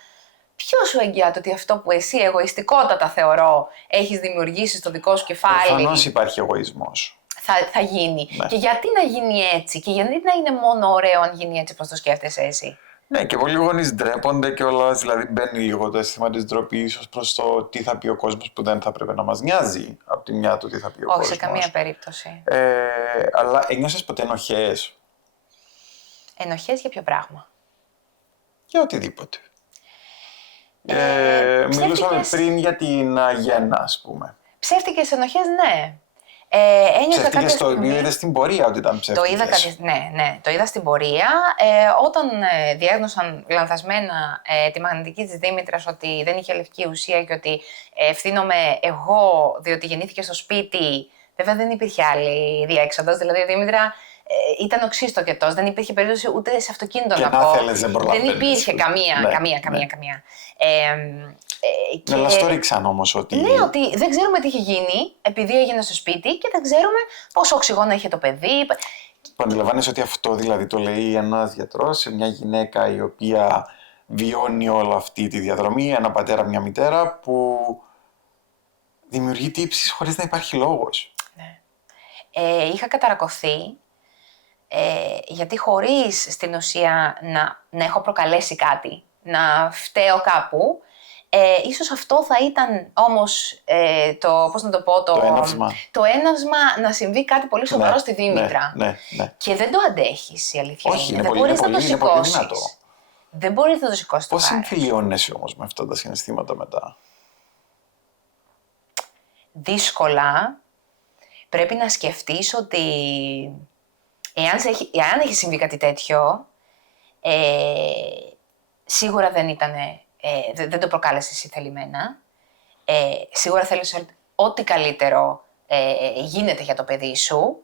Ποιος σου εγγυάται ότι αυτό που εσύ εγωιστικότατα θεωρώ έχεις δημιουργήσει στο δικό σου κεφάλι... Προφανώς υπάρχει εγωισμός. Θα γίνει. Ναι. Και γιατί να γίνει έτσι, και γιατί να είναι μόνο ωραίο αν γίνει έτσι όπως το σκέφτεσαι εσύ. Ναι, και πολλοί γονείς ντρέπονται κιόλας, δηλαδή μπαίνει λίγο το αίσθημα της ντροπής ως προς το τι θα πει ο κόσμος, που δεν θα πρέπει να μας νοιάζει από τη μια του τι θα πει ο κόσμος. Όχι, σε καμία περίπτωση. Αλλά ένιωσες ποτέ ενοχές? Ενοχές για ποιο πράγμα? Για οτιδήποτε. Μιλούσαμε πριν για την αγένα, ας πούμε. Ψεύτικες ενοχές, ναι. Ένιωσα κάποια Ψεύτικες το στιγμή... είδες στην πορεία ότι ήταν ψεύτικες. Ναι, το είδα στην πορεία. Όταν διέγνωσαν λανθασμένα τη μαγνητική της Δήμητρας ότι δεν είχε λευκή ουσία και ότι ευθύνομαι εγώ διότι γεννήθηκε στο σπίτι, βέβαια δεν υπήρχε άλλη διέξοδος, δηλαδή η Δήμητρα ήταν οξύστοκετός, δεν υπήρχε περίπτωση ούτε σε αυτοκίνητο Και να να πω. θέλεις δεν προλαβαίνεις. Δεν υπήρχε καμία. Ναι, αλλά στο ρίξαν όμως ότι... Ναι, ότι δεν ξέρουμε τι είχε γίνει επειδή έγινε στο σπίτι και δεν ξέρουμε πόσο οξυγόνο είχε το παιδί. Που αντιλαμβάνεσαι ότι αυτό δηλαδή το λέει ένας γιατρός σε μια γυναίκα η οποία βιώνει όλη αυτή τη διαδρομή, ένα πατέρα, μια μητέρα που δημιουργεί τύψεις χωρίς να υπάρχει λόγος. Ναι. Είχα καταρακωθεί γιατί χωρίς στην ουσία να έχω προκαλέσει κάτι, να φταίω κάπου, ίσως αυτό θα ήταν όμως πώς να το πω, το έναυσμα να συμβεί κάτι πολύ σοβαρό στη Δήμητρα. Ναι. Και δεν το αντέχεις, η αλήθεια Όχι, είναι. είναι Δεν πολύ, μπορείς να το είναι πολύ σηκώσεις. δυνατό. Δεν μπορείς να το σηκώσεις το Πώς βάρος. συμφιλιώνεσαι όμως με αυτά τα συναισθήματα μετά? Δύσκολα. Πρέπει να σκεφτείς ότι εάν έχει συμβεί κάτι τέτοιο, σίγουρα δεν το προκάλεσες εσύ θελημένα. Σίγουρα θέλεις ό,τι καλύτερο γίνεται για το παιδί σου.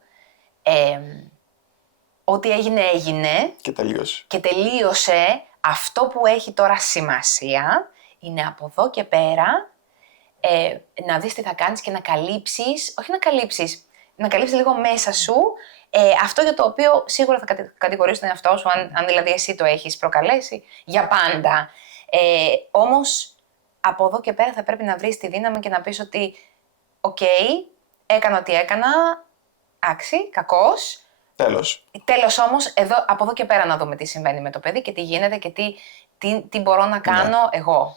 Ό,τι έγινε Και τελείωσε. Αυτό που έχει τώρα σημασία είναι από εδώ και πέρα να δεις τι θα κάνεις και να καλύψεις, να καλύψεις λίγο μέσα σου αυτό για το οποίο σίγουρα θα κατηγορήσεις τον εαυτό σου, αν δηλαδή εσύ το έχεις προκαλέσει, για πάντα. Όμως, από εδώ και πέρα θα πρέπει να βρεις τη δύναμη και να πεις ότι έκανα ό,τι έκανα, κακός. Τέλος όμως, από εδώ και πέρα να δούμε τι συμβαίνει με το παιδί και τι γίνεται και τι μπορώ να κάνω εγώ.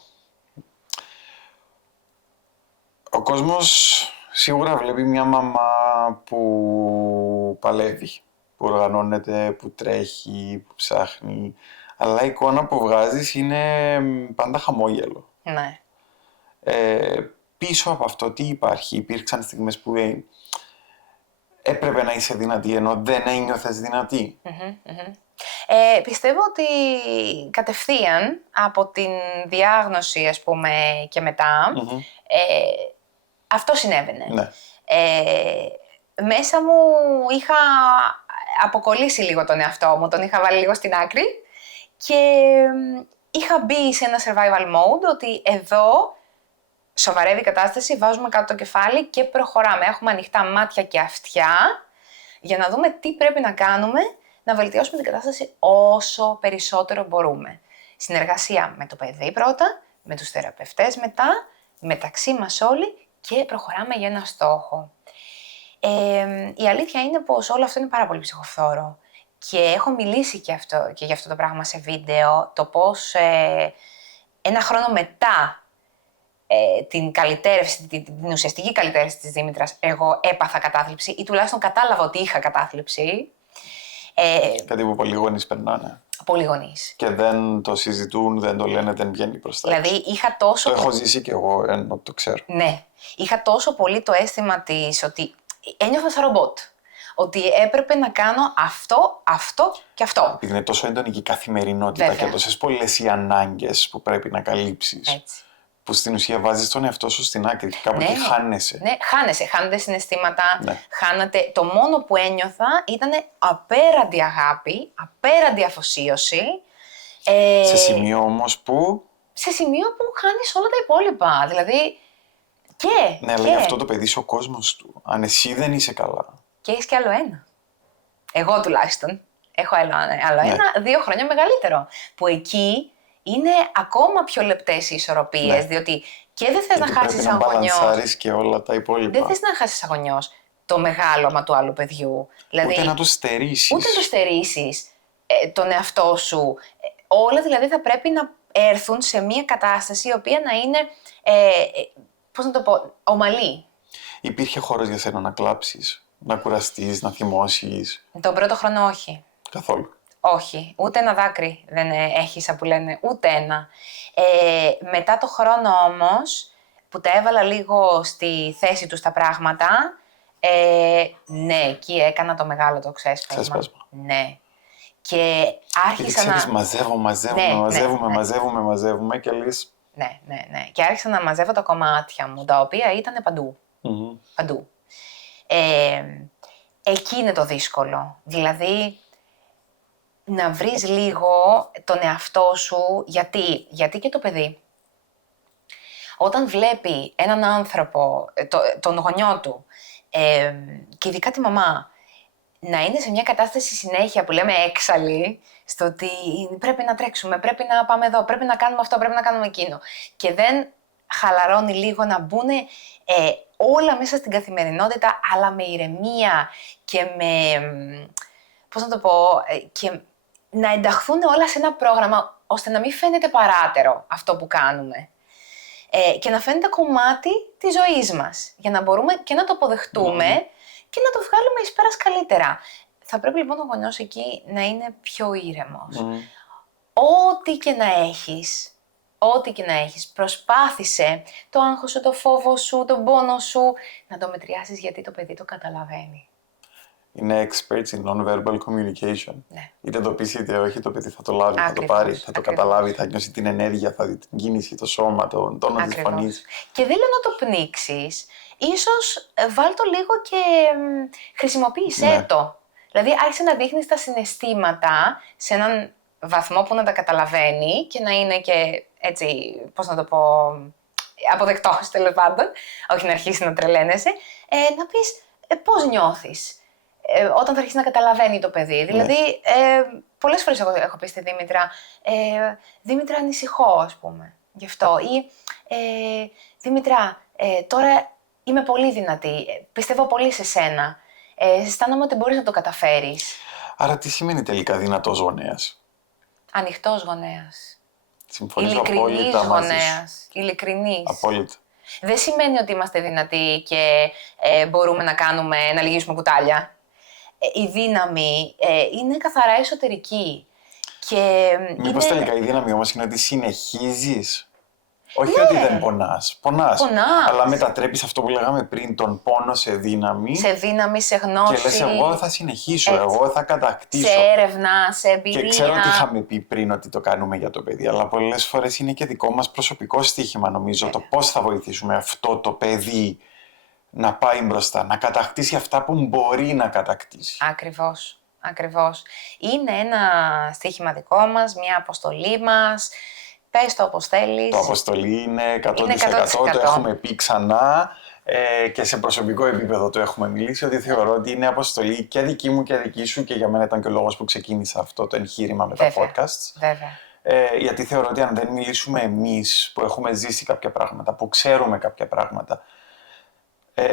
Ο κόσμος σίγουρα βλέπει μια μαμά που παλεύει, που οργανώνεται, που τρέχει, που ψάχνει, αλλά η εικόνα που βγάζεις είναι πάντα χαμόγελο. Ναι. Πίσω από αυτό τι υπάρχει? Υπήρξαν στιγμές που έπρεπε να είσαι δυνατή ενώ δεν ένιωθες δυνατή? Πιστεύω ότι κατευθείαν από την διάγνωση, ας πούμε, και μετά, αυτό συνέβαινε. Ναι. Μέσα μου είχα αποκολλήσει λίγο τον εαυτό μου, τον είχα βάλει λίγο στην άκρη και είχα μπει σε ένα survival mode ότι εδώ σοβαρεύει η κατάσταση, βάζουμε κάτω το κεφάλι και προχωράμε. Έχουμε ανοιχτά μάτια και αυτιά για να δούμε τι πρέπει να κάνουμε, να βελτιώσουμε την κατάσταση όσο περισσότερο μπορούμε. Συνεργασία με το παιδί πρώτα, με τους θεραπευτές μετά, μεταξύ μας όλοι και προχωράμε για ένα στόχο. Η αλήθεια είναι πως όλο αυτό είναι πάρα πολύ ψυχοφθόρο και έχω μιλήσει και για αυτό το πράγμα σε βίντεο, το πως ένα χρόνο μετά την καλυτέρευση, την ουσιαστική καλυτέρευση της Δήμητρας, εγώ έπαθα κατάθλιψη ή τουλάχιστον κατάλαβα ότι είχα κατάθλιψη. Κάτι που πολλοί γονείς περνάνε. Πολλοί γονείς. Και δεν το συζητούν, δεν το λένε, δεν βγαίνει προς τα έξω. Δηλαδή είχα τόσο... Το έχω ζήσει κι εγώ, ενώ το ξέρω. Ναι. Είχα τόσο πολύ το αίσθημα της ότι ένιωθα σαν ρομπότ. Ότι έπρεπε να κάνω αυτό και αυτό. Επειδή είναι τόσο έντονη και η καθημερινότητα. Βέβαια. Και τόσες πολλές οι ανάγκες που πρέπει να καλύψεις. Έτσι. Που στην ουσία βάζεις τον εαυτό σου στην άκρη και κάπου εκεί χάνεσαι. Ναι, χάνονται συναισθήματα, Ναι. Το μόνο που ένιωθα ήταν απέραντη αγάπη, απέραντη αφοσίωση. Σε σημείο όμως που... Σε σημείο που χάνεις όλα τα υπόλοιπα, δηλαδή Ναι, αλλά γι' αυτό το παιδί είσαι ο κόσμος του. Αν εσύ δεν είσαι καλά. Και έχεις κι άλλο ένα. Εγώ τουλάχιστον έχω άλλο ένα, 2 χρόνια μεγαλύτερο. Που εκεί είναι ακόμα πιο λεπτές οι ισορροπίες, διότι και δεν θες να χάσεις σαν γονιός. Πρέπει να μπαλανσάρεις και όλα τα υπόλοιπα. Δεν θες να χάσεις σαν γονιός το μεγάλωμα του άλλου παιδιού. Δηλαδή, ούτε να το στερήσεις. Ούτε να το στερήσεις τον εαυτό σου. Όλα δηλαδή θα πρέπει να έρθουν σε μια κατάσταση η οποία να είναι, πώς να το πω, ομαλή. Υπήρχε χώρος για σένα να κλάψεις, να κουραστείς, να θυμώσεις? Τον πρώτο χρόνο όχι. Καθόλου. Όχι, ούτε ένα δάκρυ δεν έχεις, που λένε, ούτε ένα. Μετά το χρόνο όμως, που τα έβαλα λίγο στη θέση τους τα πράγματα, Ναι, εκεί έκανα το μεγάλο το ξέσπασμα. Ξέσπασμα. Ναι. Και άρχισα ξέρεις, να... μαζεύουμε και λες... Ναι. Και άρχισα να μαζεύω τα κομμάτια μου, τα οποία ήταν παντού. Παντού. Εκεί είναι το δύσκολο. Δηλαδή, να βρεις λίγο τον εαυτό σου, γιατί και το παιδί, όταν βλέπει έναν άνθρωπο, τον γονιό του, και ειδικά τη μαμά, να είναι σε μια κατάσταση συνέχεια που λέμε έξαλλη, στο ότι πρέπει να τρέξουμε, πρέπει να πάμε εδώ, πρέπει να κάνουμε αυτό, πρέπει να κάνουμε εκείνο, και δεν χαλαρώνει λίγο να μπουν όλα μέσα στην καθημερινότητα, αλλά με ηρεμία και με, πώς να το πω, και να ενταχθούν όλα σε ένα πρόγραμμα, ώστε να μην φαίνεται παράτερο αυτό που κάνουμε. Και να φαίνεται κομμάτι της ζωής μας, για να μπορούμε και να το αποδεχτούμε και να το βγάλουμε εις πέρας καλύτερα. Θα πρέπει λοιπόν ο γονιός εκεί να είναι πιο ήρεμος. Ό,τι και να έχεις, προσπάθησε το άγχος σου, το φόβο σου, τον πόνο σου, να το μετριάσεις, γιατί το παιδί το καταλαβαίνει. Είναι experts in non-verbal communication. Ναι. Είτε το πεις είτε όχι, το παιδί θα το λάβει, Ακριβώς, θα το πάρει, θα το καταλάβει, θα νιώσει την ενέργεια, θα δει την κίνηση, το σώμα, τον τόνο της φωνής. Και δεν λέω να το πνίξεις, ίσως βάλ το λίγο και χρησιμοποίησέ το. Δηλαδή άρχισε να δείχνεις τα συναισθήματα σε έναν βαθμό που να τα καταλαβαίνει και να είναι και έτσι, πώς να το πω, αποδεκτός τέλος πάντων, όχι να αρχίσει να τρελαίνεσαι, να πεις πώς νιώθεις. Όταν θα αρχίσει να καταλαβαίνει το παιδί. Δηλαδή, πολλές φορές έχω πει στη Δήμητρα, Δήμητρα, ανησυχώ, ας πούμε, γι' αυτό. Ή, Δήμητρα, τώρα είμαι πολύ δυνατή, πιστεύω πολύ σε σένα, αισθάνομαι ότι μπορείς να το καταφέρεις. Άρα τι σημαίνει τελικά δυνατός γονέας? Ανοιχτός γονέας. Συμφωνήσω απόλυτα μαζί σου. Ειλικρινής. Απόλυτα. Δεν σημαίνει ότι είμαστε δυνατοί και μπορούμε να λυγίσουμε κουτάλια. Η δύναμη είναι καθαρά εσωτερική. Μήπως τελικά η δύναμη όμως είναι ότι συνεχίζεις? Όχι ότι δεν πονάς. Πονάς. Αλλά μετατρέπεις αυτό που λέγαμε πριν, τον πόνο σε δύναμη. Σε δύναμη, σε γνώση. Και λες, εγώ θα συνεχίσω, εγώ θα κατακτήσω. Σε έρευνα, σε εμπειρία. Και ξέρω ότι είχαμε πει πριν ότι το κάνουμε για το παιδί, αλλά πολλές φορές είναι και δικό μας προσωπικό στοίχημα, νομίζω, το πώς θα βοηθήσουμε αυτό το παιδί να πάει μπροστά, να κατακτήσει αυτά που μπορεί να κατακτήσει. Ακριβώς. Είναι ένα στοίχημα δικό μας, μια αποστολή μας. Πες το όπως θέλεις. Το αποστολή είναι 100%, το έχουμε πει ξανά και σε προσωπικό επίπεδο το έχουμε μιλήσει, ότι θεωρώ ότι είναι αποστολή και δική μου και δική σου, και για μένα ήταν και ο λόγος που ξεκίνησα αυτό το εγχείρημα με τα podcasts. Βέβαια. Γιατί θεωρώ ότι αν δεν μιλήσουμε εμείς που έχουμε ζήσει κάποια πράγματα, που ξέρουμε κάποια πράγματα,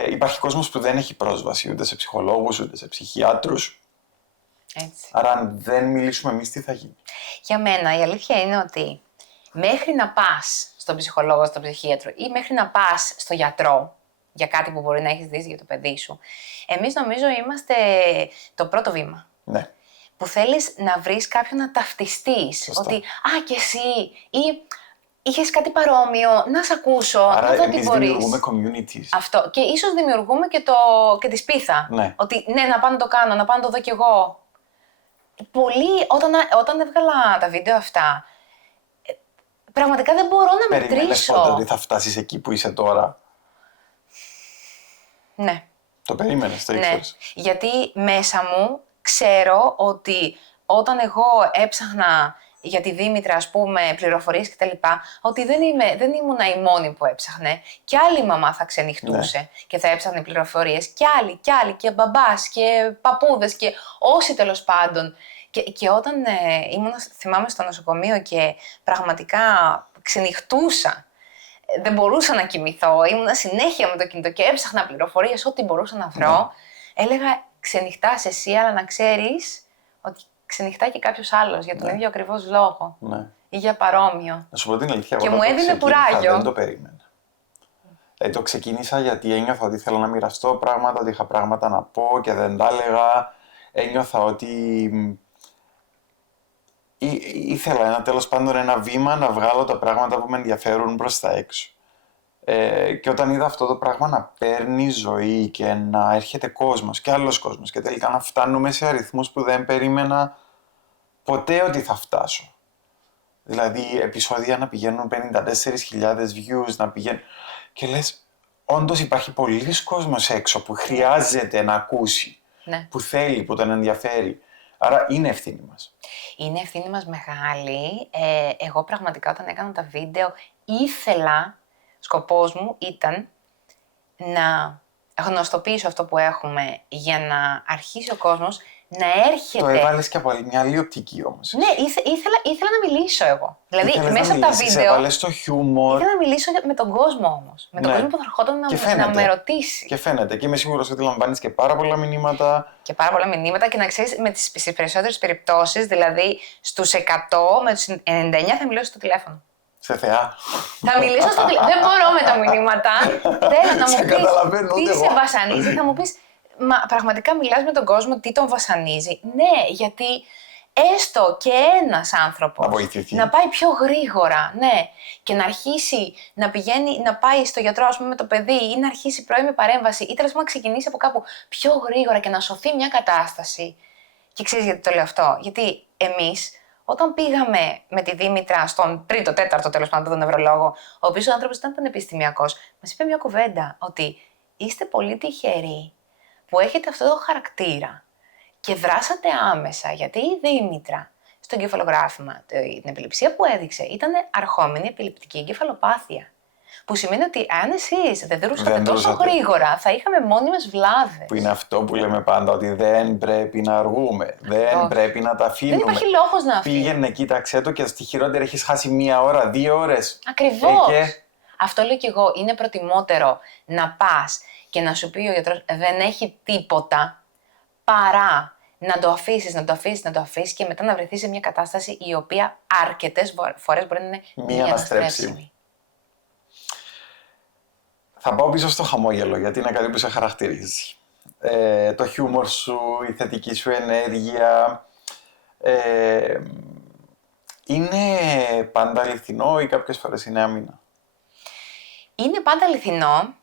υπάρχει κόσμος που δεν έχει πρόσβαση ούτε σε ψυχολόγους ούτε σε ψυχιάτρους. Έτσι. Άρα αν δεν μιλήσουμε εμείς, τι θα γίνει? Για μένα η αλήθεια είναι ότι μέχρι να πας στον ψυχολόγο, στον ψυχίατρο ή μέχρι να πας στο γιατρό για κάτι που μπορεί να έχεις δει για το παιδί σου, εμείς νομίζω είμαστε το πρώτο βήμα. Ναι. Που θέλεις να βρεις κάποιον να ταυτιστείς. Σωστά. Ότι και εσύ ή είχες κάτι παρόμοιο, να σε ακούσω, άρα να δω τι εμείς μπορείς. δημιουργούμε communities. Αυτό. Και ίσως δημιουργούμε και τη σπίθα. Ναι. Ότι ναι, να πάω να το κάνω, να πάω να το δω κι εγώ. Πολλοί, όταν έβγαλα τα βίντεο αυτά, πραγματικά δεν μπορώ να μετρήσω. Περίμενες ποτέ ότι θα φτάσεις εκεί που είσαι τώρα? Ναι. Το περίμενες, το ήξερες? Ναι. Γιατί μέσα μου ξέρω ότι όταν εγώ έψαχνα για τη Δήμητρα, ας πούμε, πληροφορίες κτλ., ότι δεν ήμουνα η μόνη που έψαχνε. Κι άλλη μαμά θα ξενυχτούσε και θα έψαχνε πληροφορίες. Κι άλλοι, και μπαμπάς και παππούδες και όσοι τέλος πάντων. Και όταν θυμάμαι στο νοσοκομείο και πραγματικά ξενυχτούσα, δεν μπορούσα να κοιμηθώ, ήμουνα συνέχεια με το κινητό και έψαχνα πληροφορίες, ό,τι μπορούσα να βρω, έλεγα, ξενυχτάς εσύ, αλλά να ξέρεις ότι ξενυχτά και κάποιος άλλος για τον ίδιο ακριβώς λόγο. Ναι. Ή για παρόμοιο. Να σου πω την αλήθεια, και εγώ μου έδινε κουράγιο. Δεν το περίμενα. Το ξεκίνησα γιατί ένιωθα ότι ήθελα να μοιραστώ πράγματα, ότι είχα πράγματα να πω και δεν τα έλεγα. Ένιωθα ότι ήθελα τέλος πάντων ένα βήμα να βγάλω τα πράγματα που με ενδιαφέρουν προς τα έξω. Και όταν είδα αυτό το πράγμα να παίρνει ζωή και να έρχεται κόσμος και άλλος κόσμος και τελικά να φτάνουμε σε αριθμούς που δεν περίμενα ποτέ ότι θα φτάσω. Δηλαδή επεισόδια να πηγαίνουν 54.000 views, να πηγαίνουν... Και λες, όντως υπάρχει πολλής κόσμος έξω που χρειάζεται να ακούσει, Ναι. που θέλει, που τον ενδιαφέρει. Άρα είναι ευθύνη μας. Είναι ευθύνη μας μεγάλη. Εγώ πραγματικά όταν έκανα τα βίντεο σκοπός μου ήταν να γνωστοποιήσω αυτό που έχουμε για να αρχίσει ο κόσμος να έρχεται. Το έβαλες και από μια άλλη οπτική όμως. Ναι, ήθελα να μιλήσω εγώ. Δηλαδή, Ήθελες μέσα να από τα μιλήσεις, βίντεο. έβαλες το χιούμορ. Ήθελα να μιλήσω με τον κόσμο όμως. Με τον Ναι. κόσμο που θα ερχόταν να με ρωτήσει. Και φαίνεται. Και είμαι σίγουρος ότι λαμβάνεις και πάρα πολλά μηνύματα. Και πάρα πολλά μηνύματα και να ξέρεις, στις περισσότερες περιπτώσεις, δηλαδή στους 100, με τους 99 θα μιλήσω στο τηλέφωνο. Σε θεά. Θα μιλήσω στο τηλέφωνο. Δεν μπορώ με τα μηνύματα. Θέλω να μου καταλαβαίνω, πεις ούτε τι σε εγώ. βασανίζει. Θα μου πεις, μα πραγματικά μιλάς με τον κόσμο τι τον βασανίζει. Ναι, γιατί έστω και ένας άνθρωπος Να βοηθηθεί. να πάει πιο γρήγορα, ναι, και να αρχίσει να πηγαίνει, να πάει στο γιατρό, ας πούμε, με το παιδί ή να αρχίσει πρώιμη παρέμβαση ή τέλος πάντων να ξεκινήσει από κάπου πιο γρήγορα και να σωθεί μια κατάσταση. Και ξέρεις γιατί το λέω αυτό? Γιατί εμείς, όταν πήγαμε με τη Δήμητρα στον τρίτο, τέταρτο τέλος πάντων τον νευρολόγο, ο οποίος ο άνθρωπος ήταν πανεπιστημιακός, μας είπε μια κουβέντα ότι είστε πολύ τυχεροί που έχετε αυτό το χαρακτήρα και δράσατε άμεσα, γιατί η Δήμητρα στο εγκεφαλογράφημα, την επιληψία που έδειξε ήταν αρχόμενη επιληπτική εγκεφαλοπάθεια. Που σημαίνει ότι αν εσείς δεν δρούσατε τόσο γρήγορα, θα είχαμε μόνιμες βλάβες. Που είναι αυτό που λέμε πάντα, ότι δεν πρέπει να αργούμε. Δεν πρέπει να τα αφήνουμε. Δεν υπάρχει λόγος να αφήνουμε. Πήγαινε, κοίταξε το και στη χειρότερη έχεις χάσει 1 ώρα, 2 ώρες. Ακριβώς. Και... Αυτό λέω κι εγώ. Είναι προτιμότερο να πας και να σου πει ο γιατρός δεν έχει τίποτα, παρά να το αφήσεις και μετά να βρεθείς σε μια κατάσταση η οποία αρκετές φορές μπορεί να είναι μη αναστρέψιμη. Θα πάω πίσω στο χαμόγελο, γιατί είναι κάτι που σε χαρακτηρίζει. Το χιούμορ σου, η θετική σου ενέργεια. Είναι πάντα αληθινό ή κάποιες φορές είναι άμυνα? Είναι πάντα αληθινό,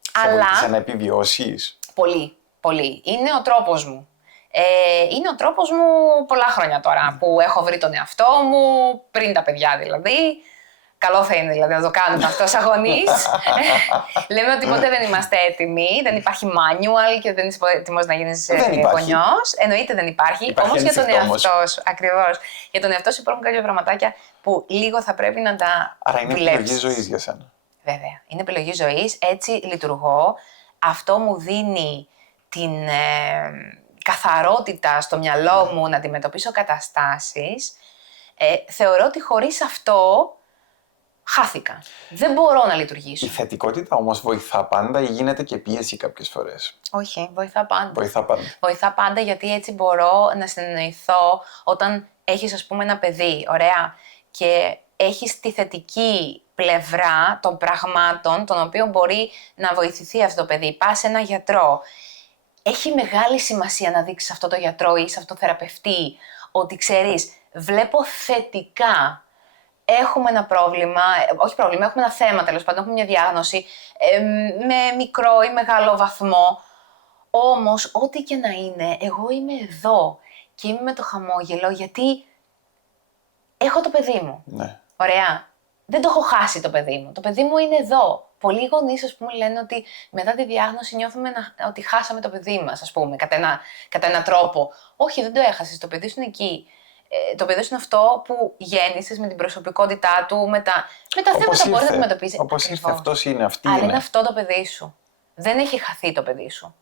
Σε αλλά... βοήθησε να επιβιώσεις? Πολύ, πολύ. Είναι ο τρόπος μου. Είναι ο τρόπος μου πολλά χρόνια τώρα, που έχω βρει τον εαυτό μου, πριν τα παιδιά δηλαδή. Καλό θα είναι δηλαδή να το κάνουμε αυτό σαν γονείς. Λέμε ότι ποτέ δεν είμαστε έτοιμοι, δεν υπάρχει manual και δεν είσαι έτοιμος να γίνεις γονιός. Εννοείται δεν υπάρχει. Όμως για τον εαυτό σου, ακριβώς. Για τον εαυτό σου υπάρχουν κάποια πραγματάκια που λίγο θα πρέπει να τα Άρα είναι δουλέψεις. επιλογή ζωής για σένα. Βέβαια. Είναι επιλογή ζωής, έτσι λειτουργώ. Αυτό μου δίνει την καθαρότητα στο μυαλό μου να αντιμετωπίσω καταστάσεις. Θεωρώ ότι χωρίς αυτό χάθηκα. Δεν μπορώ να λειτουργήσω. Η θετικότητα όμως βοηθά πάντα ή γίνεται και πίεση κάποιες φορές? Όχι, βοηθά πάντα. Βοηθά πάντα. Βοηθά πάντα γιατί έτσι μπορώ να συνεννοηθώ όταν έχεις, ας πούμε, ένα παιδί, ωραία, και έχεις τη θετική πλευρά των πραγμάτων, των οποίων μπορεί να βοηθηθεί αυτό το παιδί. Πας σε ένα γιατρό. Έχει μεγάλη σημασία να δείξεις αυτό το γιατρό ή σε αυτό το θεραπευτή ότι ξέρεις, βλέπω θετικά. Έχουμε ένα πρόβλημα, έχουμε ένα θέμα τέλος πάντων, έχουμε μια διάγνωση με μικρό ή μεγάλο βαθμό. Όμως, ό,τι και να είναι, εγώ είμαι εδώ και είμαι με το χαμόγελο γιατί έχω το παιδί μου. Ναι. Ωραία. Δεν το έχω χάσει το παιδί μου. Το παιδί μου είναι εδώ. Πολλοί γονείς, ας πούμε, λένε ότι μετά τη διάγνωση νιώθουμε ότι χάσαμε το παιδί μας, ας πούμε, κατά έναν τρόπο. Όχι, δεν το έχασες. Το παιδί σου είναι εκεί. Το παιδί σου είναι αυτό που γέννησες με την προσωπικότητά του, με τα θέματα που μπορεί να αντιμετωπίσει. Όπως ήρθε, αυτός είναι, αυτή Αλλά είναι. είναι αυτό το παιδί σου. Δεν έχει χαθεί το παιδί σου.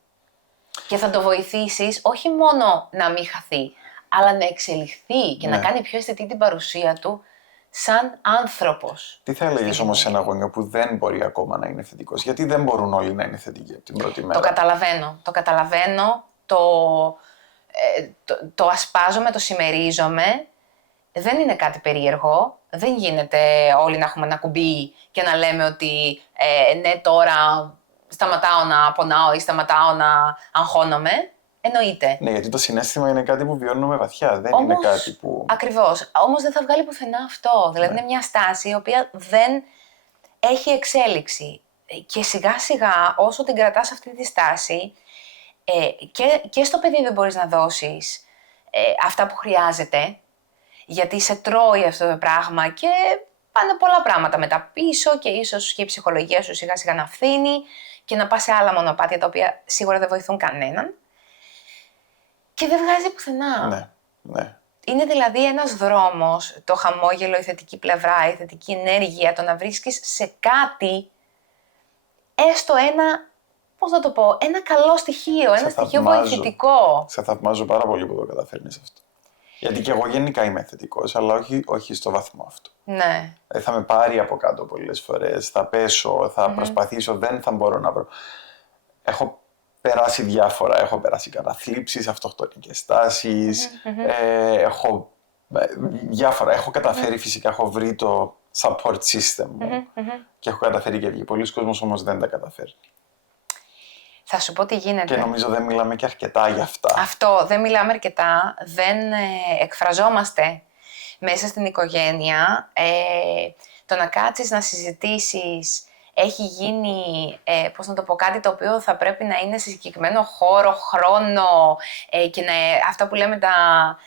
Και θα το βοηθήσεις όχι μόνο να μην χαθεί, αλλά να εξελιχθεί και να κάνει πιο αισθητή την παρουσία του σαν άνθρωπος. Τι θα έλεγες όμως σε ένα γονιό που δεν μπορεί ακόμα να είναι θετικός? Γιατί δεν μπορούν όλοι να είναι θετικοί από την πρώτη μέρα? Το καταλαβαίνω, το ασπάζομαι, το συμμερίζομαι. Δεν είναι κάτι περίεργο. Δεν γίνεται όλοι να έχουμε ένα κουμπί και να λέμε ότι ναι, τώρα σταματάω να πονάω ή σταματάω να αγχώνομαι. Εννοείται. Ναι, γιατί το συναίσθημα είναι κάτι που βιώνουμε βαθιά. Δεν είναι κάτι που... Ακριβώς. Όμως δεν θα βγάλει πουθενά αυτό. Δηλαδή είναι μια στάση η οποία έχει εξέλιξη. Και σιγά σιγά όσο την κρατάς αυτή τη στάση, και στο παιδί δεν μπορείς να δώσεις αυτά που χρειάζεται, γιατί σε τρώει αυτό το πράγμα και πάνε πολλά πράγματα μετά πίσω και ίσως και η ψυχολογία σου σιγά σιγά να φθήνει και να πας σε άλλα μονοπάτια τα οποία σίγουρα δεν βοηθούν κανέναν και δεν βγάζει πουθενά. Ναι, ναι. Είναι δηλαδή ένας δρόμος, το χαμόγελο, η θετική πλευρά, η θετική ενέργεια, το να βρίσκεις σε κάτι έστω ένα, πώς να το πω, ένα καλό στοιχείο, ένα στοιχείο βοηθητικό. Σε θαυμάζω πάρα πολύ που το καταφέρνεις αυτό. Γιατί και εγώ γενικά είμαι θετικός, αλλά όχι στο βαθμό αυτό. Ναι. Θα με πάρει από κάτω πολλές φορές, θα πέσω, θα προσπαθήσω, δεν θα μπορώ να βρω. Έχω περάσει διάφορα, έχω περάσει καταθλίψεις, αυτοκτονικές στάσεις, έχω διάφορα. Έχω καταφέρει φυσικά, έχω βρει το support system μου και έχω καταφέρει και βγει. Πολλοί κόσμος όμως δεν τα καταφέρει. Θα σου πω τι γίνεται. Και νομίζω δεν μιλάμε και αρκετά για αυτά. Αυτό, δεν μιλάμε αρκετά, δεν εκφραζόμαστε μέσα στην οικογένεια. Το να κάτσεις να συζητήσεις έχει γίνει, πώς να το πω, κάτι το οποίο θα πρέπει να είναι σε συγκεκριμένο χώρο, χρόνο και αυτά που λέμε τα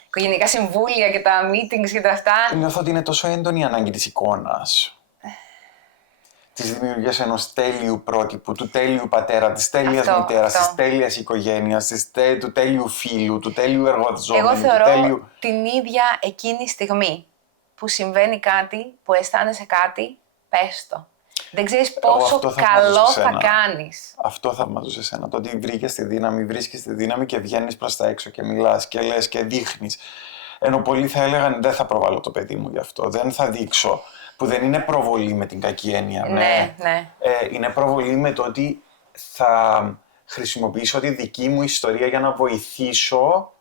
οικογενειακά συμβούλια και τα meetings και τα αυτά. Νιώθω ότι είναι τόσο έντονη η ανάγκη της εικόνας. Της δημιουργίας ενός τέλειου πρότυπου, του τέλειου πατέρα, της τέλειας μητέρας, της τέλειας οικογένειας, του τέλειου φίλου, του τέλειου εργαζόμενου. Εγώ θεωρώ την ίδια εκείνη στιγμή που συμβαίνει κάτι, που αισθάνεσαι κάτι, πες το. Δεν ξέρεις πόσο καλό θα κάνεις. Αυτό θαυμάζω σε σένα. Το ότι βρήκες τη δύναμη, βρίσκεις τη δύναμη και βγαίνεις προς τα έξω και μιλάς και λες και δείχνεις. Ενώ πολλοί θα έλεγαν δεν θα προβάλλω το παιδί μου γι' αυτό, δεν θα δείξω. Που δεν είναι προβολή με την κακή έννοια. Ναι. Είναι προβολή με το ότι θα χρησιμοποιήσω τη δική μου ιστορία για να βοηθήσω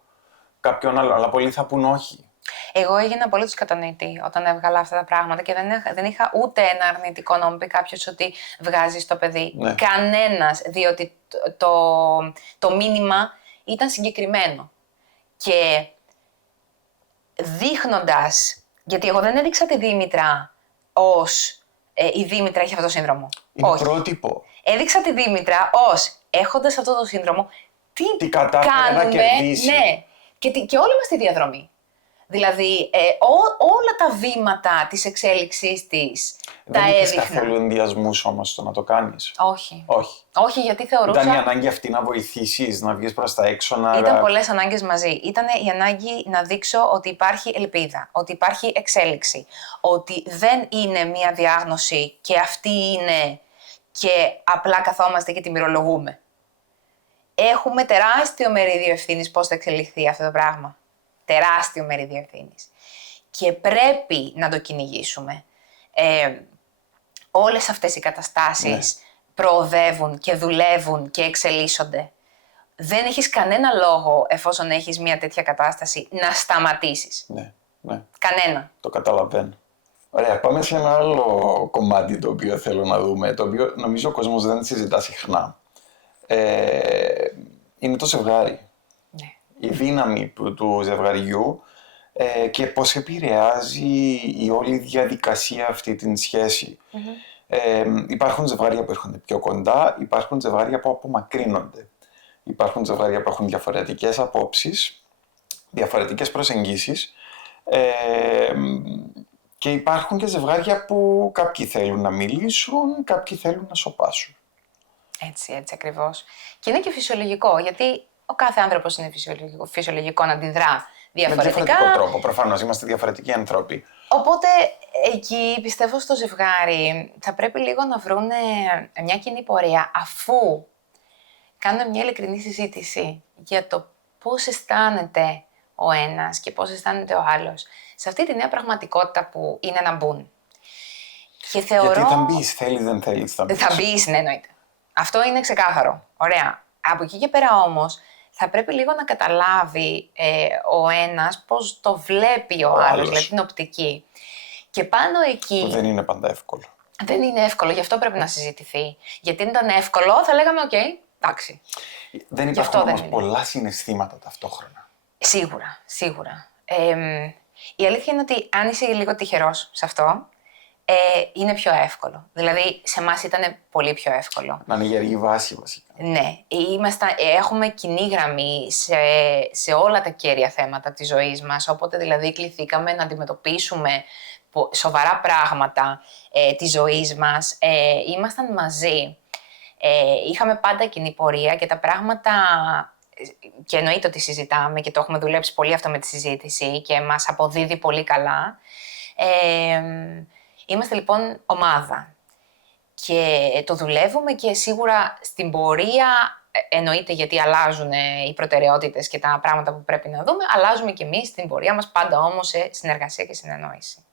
κάποιον άλλο. Αλλά πολλοί θα πούν όχι. Εγώ έγινα απολύτως κατανοητή όταν έβγαλα αυτά τα πράγματα και δεν είχα ούτε ένα αρνητικό να μου πει κάποιος ότι βγάζει το παιδί. Ναι. Κανένας, διότι το μήνυμα ήταν συγκεκριμένο. Και δείχνοντας, γιατί εγώ δεν έδειξα τη Δήμητρα ως η Δήμητρα έχει αυτό το σύνδρομο. Είναι όχι. πρότυπο. Έδειξα τη Δήμητρα ως έχοντας αυτό το σύνδρομο, τι κατάφερε να κερδίσει. Ναι, και όλοι μας τη διαδρομή. Δηλαδή, όλα τα βήματα της εξέλιξής της τα έδειχνα. Δεν είχες καθόλου ενδιασμούς όμως στο να το κάνεις. Όχι. Όχι. Όχι, γιατί θεωρούσα... Ήταν η ανάγκη αυτή να βοηθήσεις, να βγεις προς τα έξω, να... Ήταν πολλές ανάγκες μαζί. Ήταν η ανάγκη να δείξω ότι υπάρχει ελπίδα, ότι υπάρχει εξέλιξη, ότι δεν είναι μία διάγνωση και αυτή είναι και απλά καθόμαστε και τη μυρολογούμε. Έχουμε τεράστιο μερίδιο ευθύνης πώς θα εξελιχθεί αυτό το πράγμα. Τεράστιο μερίδιο ευθύνης. Και πρέπει να το κυνηγήσουμε. Όλες αυτές οι καταστάσεις προοδεύουν και δουλεύουν και εξελίσσονται. Δεν έχεις κανένα λόγο, εφόσον έχεις μια τέτοια κατάσταση, να σταματήσεις. Ναι. Κανένα. Το καταλαβαίνω. Ωραία, πάμε σε ένα άλλο κομμάτι το οποίο θέλω να δούμε, το οποίο νομίζω ο κόσμος δεν συζητά συχνά. Είναι το ζευγάρι. Ναι. Η δύναμη του ζευγαριού και πώς επηρεάζει η όλη διαδικασία αυτή την σχέση. Υπάρχουν ζευγάρια που έρχονται πιο κοντά, υπάρχουν ζευγάρια που απομακρύνονται. Υπάρχουν ζευγάρια που έχουν διαφορετικές απόψεις, διαφορετικές προσεγγίσεις και υπάρχουν και ζευγάρια που κάποιοι θέλουν να μιλήσουν, κάποιοι θέλουν να σωπάσουν. Έτσι ακριβώς. Και είναι και φυσιολογικό, γιατί ο κάθε άνθρωπος είναι φυσιολογικό να αντιδρά διαφορετικά. Με διαφορετικό τρόπο, προφανώς, είμαστε διαφορετικοί άνθρωποι. Οπότε εκεί πιστεύω στο ζευγάρι θα πρέπει λίγο να βρουν μια κοινή πορεία, αφού κάνουν μια ειλικρινή συζήτηση για το πώς αισθάνεται ο ένας και πώς αισθάνεται ο άλλος σε αυτή τη νέα πραγματικότητα που είναι να μπουν. Και θεωρώ... Γιατί θα μπεις, θέλει δεν θέλει, θα μπεις. Θα μπεις, ναι, εννοείται. Αυτό είναι ξεκάθαρο. Ωραία. Από εκεί και πέρα όμως, θα πρέπει λίγο να καταλάβει ο ένας πώς το βλέπει ο άλλος, δηλαδή την οπτική. Και πάνω εκεί... Που δεν είναι πάντα εύκολο. Δεν είναι εύκολο, γι' αυτό πρέπει να συζητηθεί. Γιατί αν ήταν εύκολο, θα λέγαμε, οκ, εντάξει. Δεν υπάρχουν όμως πολλά συναισθήματα ταυτόχρονα. Σίγουρα. Η αλήθεια είναι ότι αν είσαι λίγο τυχερός σε αυτό, είναι πιο εύκολο. Δηλαδή, σε εμάς ήταν πολύ πιο εύκολο. Να είναι γερή βάση βασικά. Ναι, έχουμε κοινή γραμμή σε όλα τα κέρια θέματα της ζωής μας, οπότε δηλαδή κληθήκαμε να αντιμετωπίσουμε σοβαρά πράγματα της ζωής μας. Ήμασταν μαζί, είχαμε πάντα κοινή πορεία και τα πράγματα, και εννοείται ότι συζητάμε και το έχουμε δουλέψει πολύ αυτό με τη συζήτηση και μας αποδίδει πολύ καλά. Είμαστε λοιπόν ομάδα. Και το δουλεύουμε και σίγουρα στην πορεία, εννοείται γιατί αλλάζουν οι προτεραιότητες και τα πράγματα που πρέπει να δούμε, αλλάζουμε και εμείς στην πορεία μας, πάντα όμως σε συνεργασία και συνεννόηση.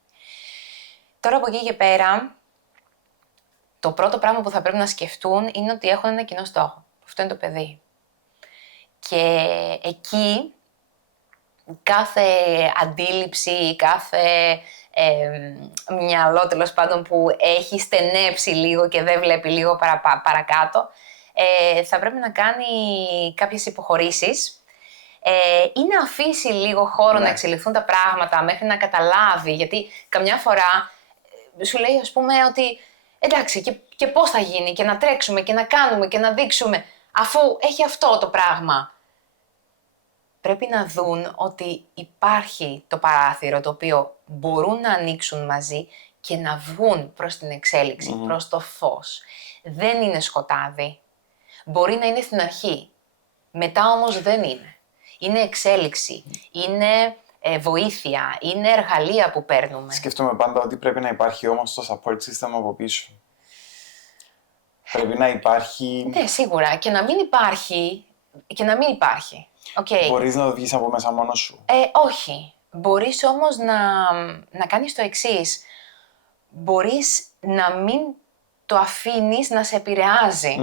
Τώρα από εκεί και πέρα, το πρώτο πράγμα που θα πρέπει να σκεφτούν είναι ότι έχουν ένα κοινό στόχο. Αυτό είναι το παιδί. Και εκεί κάθε αντίληψη, κάθε μυαλό τέλος πάντων που έχει στενέψει λίγο και δεν βλέπει λίγο παρακάτω, θα πρέπει να κάνει κάποιες υποχωρήσεις ή να αφήσει λίγο χώρο να εξελιχθούν τα πράγματα μέχρι να καταλάβει, γιατί καμιά φορά σου λέει ας πούμε ότι εντάξει και πώς θα γίνει και να τρέξουμε και να κάνουμε και να δείξουμε αφού έχει αυτό το πράγμα. Πρέπει να δουν ότι υπάρχει το παράθυρο το οποίο μπορούν να ανοίξουν μαζί και να βγουν προς την εξέλιξη, προς το φως. Δεν είναι σκοτάδι. Μπορεί να είναι στην αρχή. Μετά όμως δεν είναι. Είναι εξέλιξη. Είναι βοήθεια. Είναι εργαλεία που παίρνουμε. Σκέφτομαι πάντα ότι πρέπει να υπάρχει όμως το support system από πίσω. Πρέπει να υπάρχει... Ναι, σίγουρα. Και να μην υπάρχει. Okay. Μπορείς να το βγεις από μέσα μόνος σου. Όχι. Μπορείς όμως να κάνεις το εξής. Μπορείς να μην το αφήνεις να σε επηρεάζει.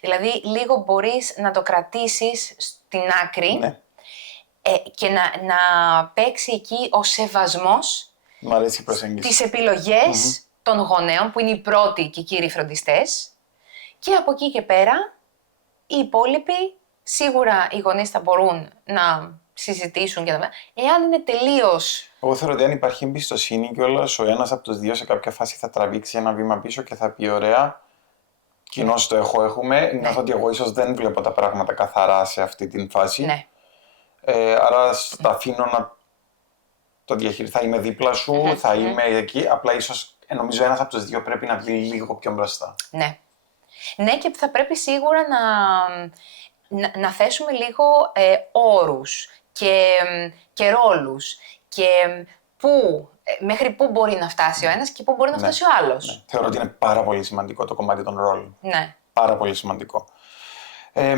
Δηλαδή, λίγο μπορείς να το κρατήσεις στην άκρη και να παίξει εκεί ο σεβασμός τις επιλογές των γονέων, που είναι οι πρώτοι και κύριοι φροντιστές. Και από εκεί και πέρα, οι υπόλοιποι, σίγουρα οι γονείς θα μπορούν να συζητήσουν και να... Εάν είναι τελείως... Εγώ θεωρώ ότι αν υπάρχει εμπιστοσύνη κιόλας, ο ένας από τους δύο σε κάποια φάση θα τραβήξει ένα βήμα πίσω και θα πει ωραία, κοινό στόχο έχουμε, νιώθω ότι εγώ ίσως δεν βλέπω τα πράγματα καθαρά σε αυτή την φάση. Ναι. Άρα τα αφήνω να το διαχειριστώ, θα είμαι δίπλα σου, θα είμαι εκεί, απλά ίσως νομίζω ένας από τους δύο πρέπει να βγει λίγο πιο μπροστά. Ναι. Ναι, και θα πρέπει σίγουρα να θέσουμε λίγο όρους και ρόλους και μέχρι πού μπορεί να φτάσει ο ένας και πού μπορεί να φτάσει ο άλλος. Ναι. Θεωρώ ότι είναι πάρα πολύ σημαντικό το κομμάτι των ρόλων. Ναι. Πάρα πολύ σημαντικό.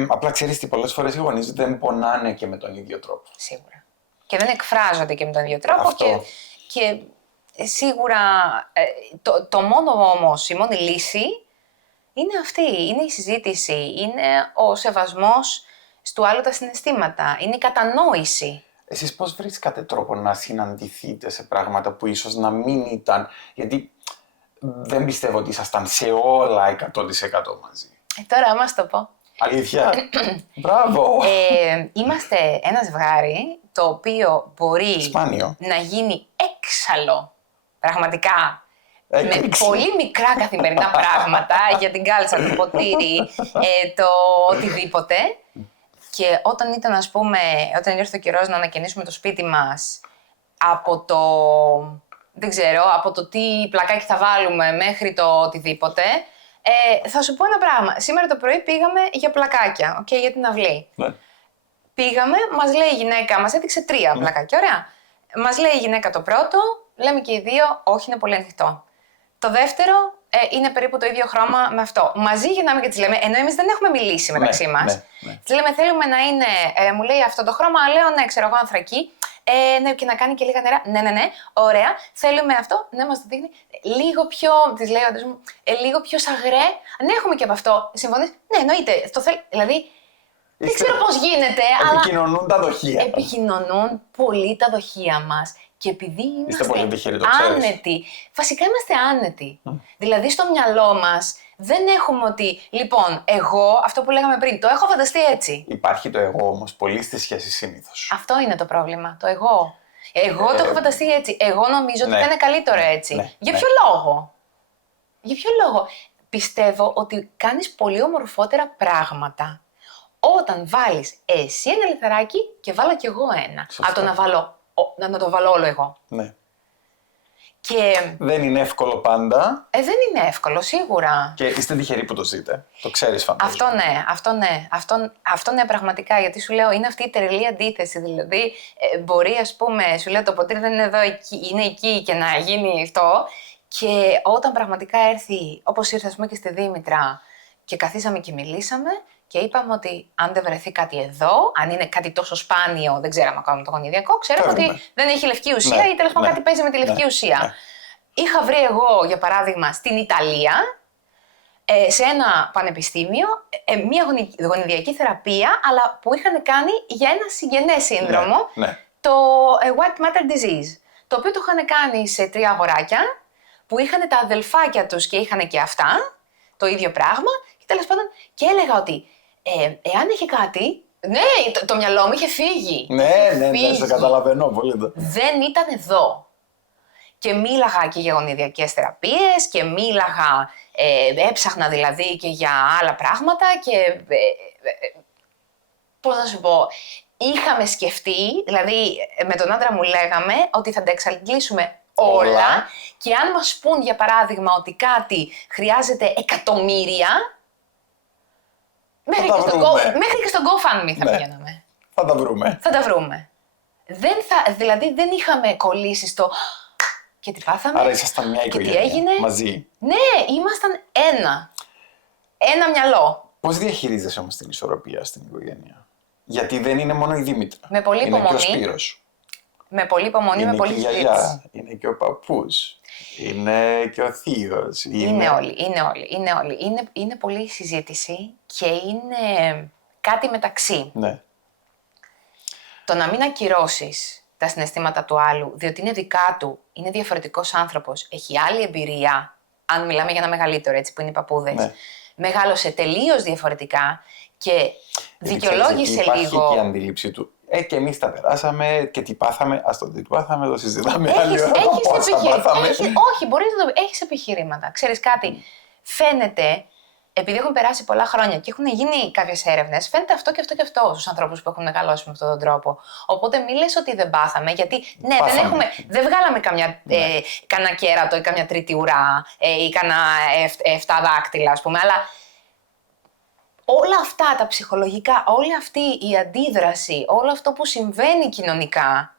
Απλά ξέρεις τι, πολλές φορές οι γονείς δεν πονάνε και με τον ίδιο τρόπο. Σίγουρα. Και δεν εκφράζονται και με τον ίδιο τρόπο. Και σίγουρα το μόνο όμως, η μόνη λύση είναι αυτή. Είναι η συζήτηση. Είναι ο σεβασμός του άλλου τα συναισθήματα. Είναι η κατανόηση. Εσείς πώς βρίσκατε τρόπο να συναντηθείτε σε πράγματα που ίσως να μην ήταν... Γιατί δεν πιστεύω ότι ήσασταν σε όλα 100% μαζί. Τώρα άμα το πω. Αλήθεια. Μπράβο. Είμαστε ένα ζευγάρι το οποίο μπορεί Σπάνιο. να γίνει έξαλλο. Πραγματικά. Με πολύ μικρά καθημερινά πράγματα για την κάλτσα, το ποτήρι, το οτιδήποτε. Και όταν ήταν, ας πούμε, όταν ήρθε ο καιρός να ανακαινήσουμε το σπίτι μας, από το τι πλακάκι θα βάλουμε μέχρι το οτιδήποτε, θα σου πω ένα πράγμα. Σήμερα το πρωί πήγαμε για πλακάκια, για την αυλή. Ναι. Πήγαμε, μας λέει η γυναίκα, μας έδειξε 3 πλακάκια, ωραία. Μας λέει η γυναίκα το πρώτο, λέμε και οι δύο, όχι, είναι πολύ ανοιχτό. Το δεύτερο είναι περίπου το ίδιο χρώμα με αυτό. Μαζί γυρνάμε και τις λέμε, ενώ εμείς δεν έχουμε μιλήσει μεταξύ μας. Ναι. Τις λέμε, θέλουμε να είναι, μου λέει αυτό το χρώμα, λέω, ναι, ξέρω εγώ, ανθρακή. Ναι, και να κάνει και λίγα νερά. Ναι, ωραία. Θέλουμε αυτό. Ναι, μας το δείχνει. Λίγο πιο, της λέει ο άντρας μου, λίγο πιο σαγρέ. Ναι, έχουμε και από αυτό. Συμφωνείς? Ναι, εννοείται. Το θέλει. Δηλαδή, δεν ξέρω πώς γίνεται. Επικοινωνούν τα δοχεία. Επικοινωνούν πολύ τα δοχεία μας. Και επειδή είμαστε άνετοι, βασικά είμαστε άνετοι. Δηλαδή στο μυαλό μας δεν έχουμε ότι, λοιπόν, εγώ, αυτό που λέγαμε πριν, το έχω φανταστεί έτσι. Υπάρχει το εγώ όμως πολύ στη σχέση συνήθως. Αυτό είναι το πρόβλημα, το εγώ. Εγώ το έχω φανταστεί έτσι. Εγώ νομίζω ότι ναι. θα είναι καλύτερο έτσι. Ναι, Για ναι. ποιο λόγο? Για ποιο λόγο? Πιστεύω ότι κάνεις πολύ ομορφότερα πράγματα όταν βάλεις εσύ ένα λιθαράκι και βάλω κι εγώ ένα. Σωστά. Από το να το βάλω όλο εγώ. Ναι. Και Δεν είναι εύκολο πάντα. δεν είναι εύκολο, σίγουρα. Και είστε τυχεροί που το ζείτε. Το ξέρεις, φαντάζομαι. Αυτό ναι, πραγματικά. Γιατί σου λέω, είναι αυτή η τρελή αντίθεση. Δηλαδή, μπορεί, ας πούμε, σου λέω το ποτήρι δεν είναι εδώ, είναι εκεί και να γίνει αυτό. Και όταν πραγματικά έρθει, όπως ήρθε, ας πούμε, και στη Δήμητρα και καθίσαμε και μιλήσαμε και είπαμε ότι αν δεν βρεθεί κάτι εδώ, αν είναι κάτι τόσο σπάνιο, δεν ξέραμε ακόμα το γονιδιακό, ξέραμε ότι δεν έχει λευκή ουσία ναι, ή τέλος πάντων κάτι παίζει με τη λευκή ουσία. Ναι. Είχα βρει εγώ, για παράδειγμα, στην Ιταλία, σε ένα πανεπιστήμιο, μια γονιδιακή θεραπεία, αλλά που είχαν κάνει για ένα συγγενές σύνδρομο, Ναι. το White Matter Disease, το οποίο το είχαν κάνει σε 3 αγοράκια, που είχαν τα αδελφάκια τους και είχαν και αυτά, το ίδιο πράγμα, και τέλος πάντων, και έλεγα ότι εάν είχε κάτι, ναι, το μυαλό μου είχε φύγει. Ναι, σε καταλαβαίνω πολύ. Δεν ήταν εδώ. Και μίλαγα και για γονιδιακές θεραπείες και μίλαγα, έψαχνα δηλαδή και για άλλα πράγματα και, πώς να σου πω, είχαμε σκεφτεί, δηλαδή με τον άντρα μου λέγαμε ότι θα τα εξαντλήσουμε όλα και αν μας πούν για παράδειγμα ότι κάτι χρειάζεται εκατομμύρια, μέχρι και στο GoFundMe θα πηγαίναμε. Θα τα βρούμε. Θα τα βρούμε. Δηλαδή δεν είχαμε κολλήσει στο και τι πάθαμε. Άρα ήσασταν μια οικογένεια, και τι έγινε. μαζί. Ναι, ήμασταν ένα. Ένα μυαλό. Πώς διαχειρίζεσαι όμως την ισορροπία στην οικογένεια? Γιατί δεν είναι μόνο η Δήμητρα. Με πολύ υπομονή. Είναι και ο Σπύρος. Με πολύ υπομονή, είναι με πολύ και η γιαγιά, είναι και ο παππούς, είναι και ο θείος. Είναι όλοι. Είναι πολύ συζήτηση και είναι κάτι μεταξύ. Ναι. Το να μην ακυρώσεις τα συναισθήματα του άλλου, διότι είναι δικά του, είναι διαφορετικός άνθρωπος, έχει άλλη εμπειρία, αν μιλάμε για ένα μεγαλύτερο, έτσι, που είναι οι παππούδες. Ναι. Μεγάλωσε τελείως διαφορετικά και δικαιολόγησε λίγο. Υπάρχει και η αντίληψη του. Και εμείς τα περάσαμε και τι πάθαμε, ας το τι πάθαμε, το συζητάμε άλλη ώρα. Όχι, μπορείς να το έχεις επιχειρήματα. Ξέρεις κάτι, φαίνεται, επειδή έχουν περάσει πολλά χρόνια και έχουν γίνει κάποιες έρευνες, φαίνεται αυτό και αυτό και αυτό στους ανθρώπους που έχουν μεγαλώσει με αυτόν τον τρόπο. Οπότε μη λες ότι δεν πάθαμε, γιατί ναι, δεν βγάλαμε κανένα κέρατο ή καμιά τρίτη ουρά ή κανένα 7 δάκτυλα, ας πούμε, αλλά όλα αυτά τα ψυχολογικά, όλη αυτή η αντίδραση, όλο αυτό που συμβαίνει κοινωνικά,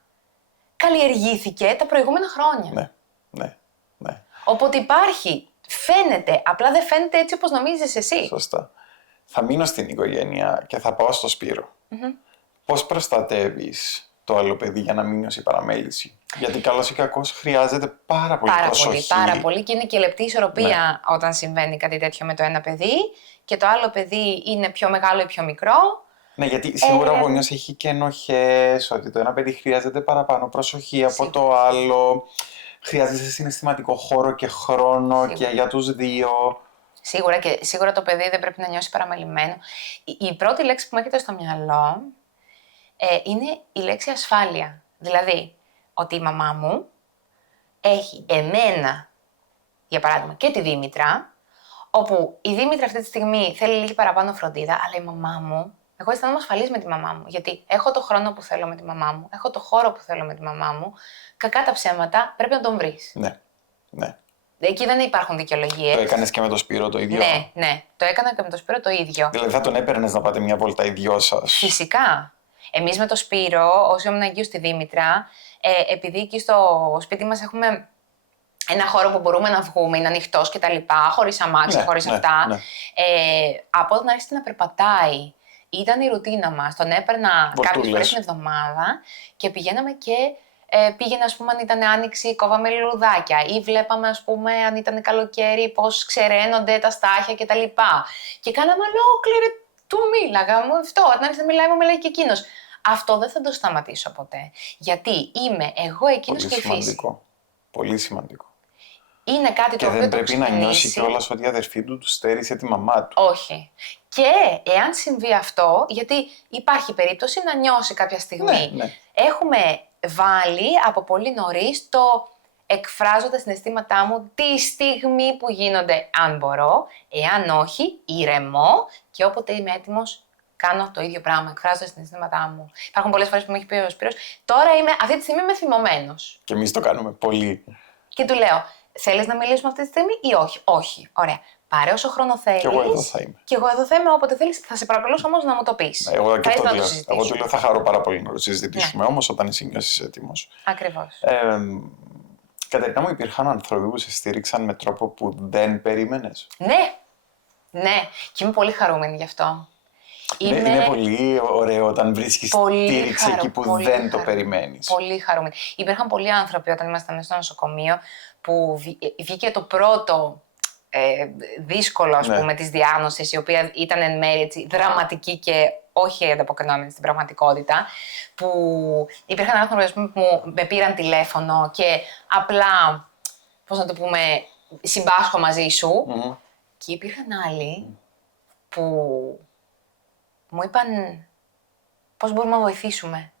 καλλιεργήθηκε τα προηγούμενα χρόνια. Ναι. Οπότε υπάρχει, φαίνεται, απλά δεν φαίνεται έτσι όπως νομίζεις εσύ. Σωστά. Θα μείνω στην οικογένεια και θα πάω στο Σπύρο. Πώς προστατεύεις το άλλο παιδί για να μην νιώσει παραμέληση? Γιατί καλώς ή κακώς χρειάζεται πάρα πολύ προσοχή. Πάρα πολύ και είναι και λεπτή ισορροπία όταν συμβαίνει κάτι τέτοιο με το ένα παιδί και το άλλο παιδί είναι πιο μεγάλο ή πιο μικρό. Ναι, γιατί σίγουρα ο γονιός έχει και ενοχές, ότι το ένα παιδί χρειάζεται παραπάνω προσοχή από το άλλο. Χρειάζεται συναισθηματικό χώρο και χρόνο και για τους δύο. Σίγουρα το παιδί δεν πρέπει να νιώσει παραμελημένο. Η πρώτη λέξη που μου έρχεται στο μυαλό είναι η λέξη ασφάλεια. Δηλαδή, ότι η μαμά μου έχει εμένα, για παράδειγμα, και τη Δήμητρα, όπου η Δήμητρα αυτή τη στιγμή θέλει λίγη παραπάνω φροντίδα, αλλά η μαμά μου, εγώ αισθάνομαι ασφαλής με τη μαμά μου, γιατί έχω το χρόνο που θέλω με τη μαμά μου, έχω το χώρο που θέλω με τη μαμά μου, κακά τα ψέματα πρέπει να τον βρεις. Ναι. Εκεί δεν υπάρχουν δικαιολογίες. Το έκανες και με τον Σπύρο το ίδιο? Ναι, το έκανα και με τον Σπύρο το ίδιο. Δηλαδή θα τον έπαιρνες να πάτε μια βόλτα οι δυο σας? Φυσικά. Εμείς με τον Σπύρο, όσο ήμουν εκεί στη Δήμητρα, επειδή εκεί στο σπίτι μας έχουμε ένα χώρο που μπορούμε να βγούμε, είναι ανοιχτός κτλ., χωρίς αμάξι, χωρίς αυτά. Ναι. Από όταν άρχισε να περπατάει, ήταν η ρουτίνα μας. Τον έπαιρνα κάποιες φορές την εβδομάδα και πηγαίναμε και πήγαινε, ας πούμε, αν ήταν άνοιξη, κόβαμε λουλουδάκια ή βλέπαμε, ας πούμε, αν ήταν καλοκαίρι, πώς ξεραίνονται τα στάχια κτλ. Και κάναμε ολόκληρη του μίλαγα μου αυτό. Όταν άρχισε να μιλάει, μου μιλάει και εκείνος. Αυτό δεν θα το σταματήσω ποτέ. Γιατί είμαι εγώ εκείνος και η φύση. Πολύ σημαντικό. Είναι κάτι και το οποίο δεν πρέπει να νιώσει κιόλας ότι η αδερφή του στέρισε τη μαμά του. Όχι. Και εάν συμβεί αυτό, γιατί υπάρχει περίπτωση να νιώσει κάποια στιγμή. Ναι. Έχουμε βάλει από πολύ νωρίς το εκφράζω τα συναισθήματά μου τη στιγμή που γίνονται, αν μπορώ, εάν όχι, ηρεμώ και όποτε είμαι έτοιμος κάνω το ίδιο πράγμα, εκφράζω τα συναισθήματά μου. Υπάρχουν πολλές φορές που μου έχει πει ο Σπύρος, τώρα αυτή τη στιγμή είμαι θυμωμένος. Και εμείς το κάνουμε πολύ. Και του λέω, θέλεις να μιλήσουμε αυτή τη στιγμή ή όχι? Όχι. Ωραία. Πάρε όσο χρόνο θέλεις. Και εγώ εδώ θα είμαι. Και εγώ εδώ θα είμαι όποτε θέλεις. Θα σε παρακαλούσα όμως να μου το πεις. Εγώ και αυτό να το το λέω. συζητήσουμε. Εγώ του λέω θα χαρώ πάρα πολύ να το συζητήσουμε, όμως όταν εσύ νιώσεις έτοιμος. Ακριβώς. Κατερίνα μου, υπήρχαν άνθρωποι που σε στήριξαν με τρόπο που δεν περίμενες. Ναι. Ναι. Και είμαι πολύ χαρούμενη γι' αυτό. Είναι πολύ ωραίο όταν βρίσκεις στήριξη εκεί που δεν το περιμένεις. Πολύ χαρούμενη. Υπήρχαν πολλοί άνθρωποι όταν ήμασταν στο νοσοκομείο που βγήκε το πρώτο δύσκολο, ας πούμε, της διάγνωσης, η οποία ήταν εν μέρει έτσι, δραματική και όχι ανταποκρινόμενη στην πραγματικότητα, που υπήρχαν άνθρωποι, ας πούμε, που με πήραν τηλέφωνο και απλά, πώς να το πούμε, συμπάσχω μαζί σου. Και υπήρχαν άλλοι που μου είπαν πώς μπορούμε να βοηθήσουμε.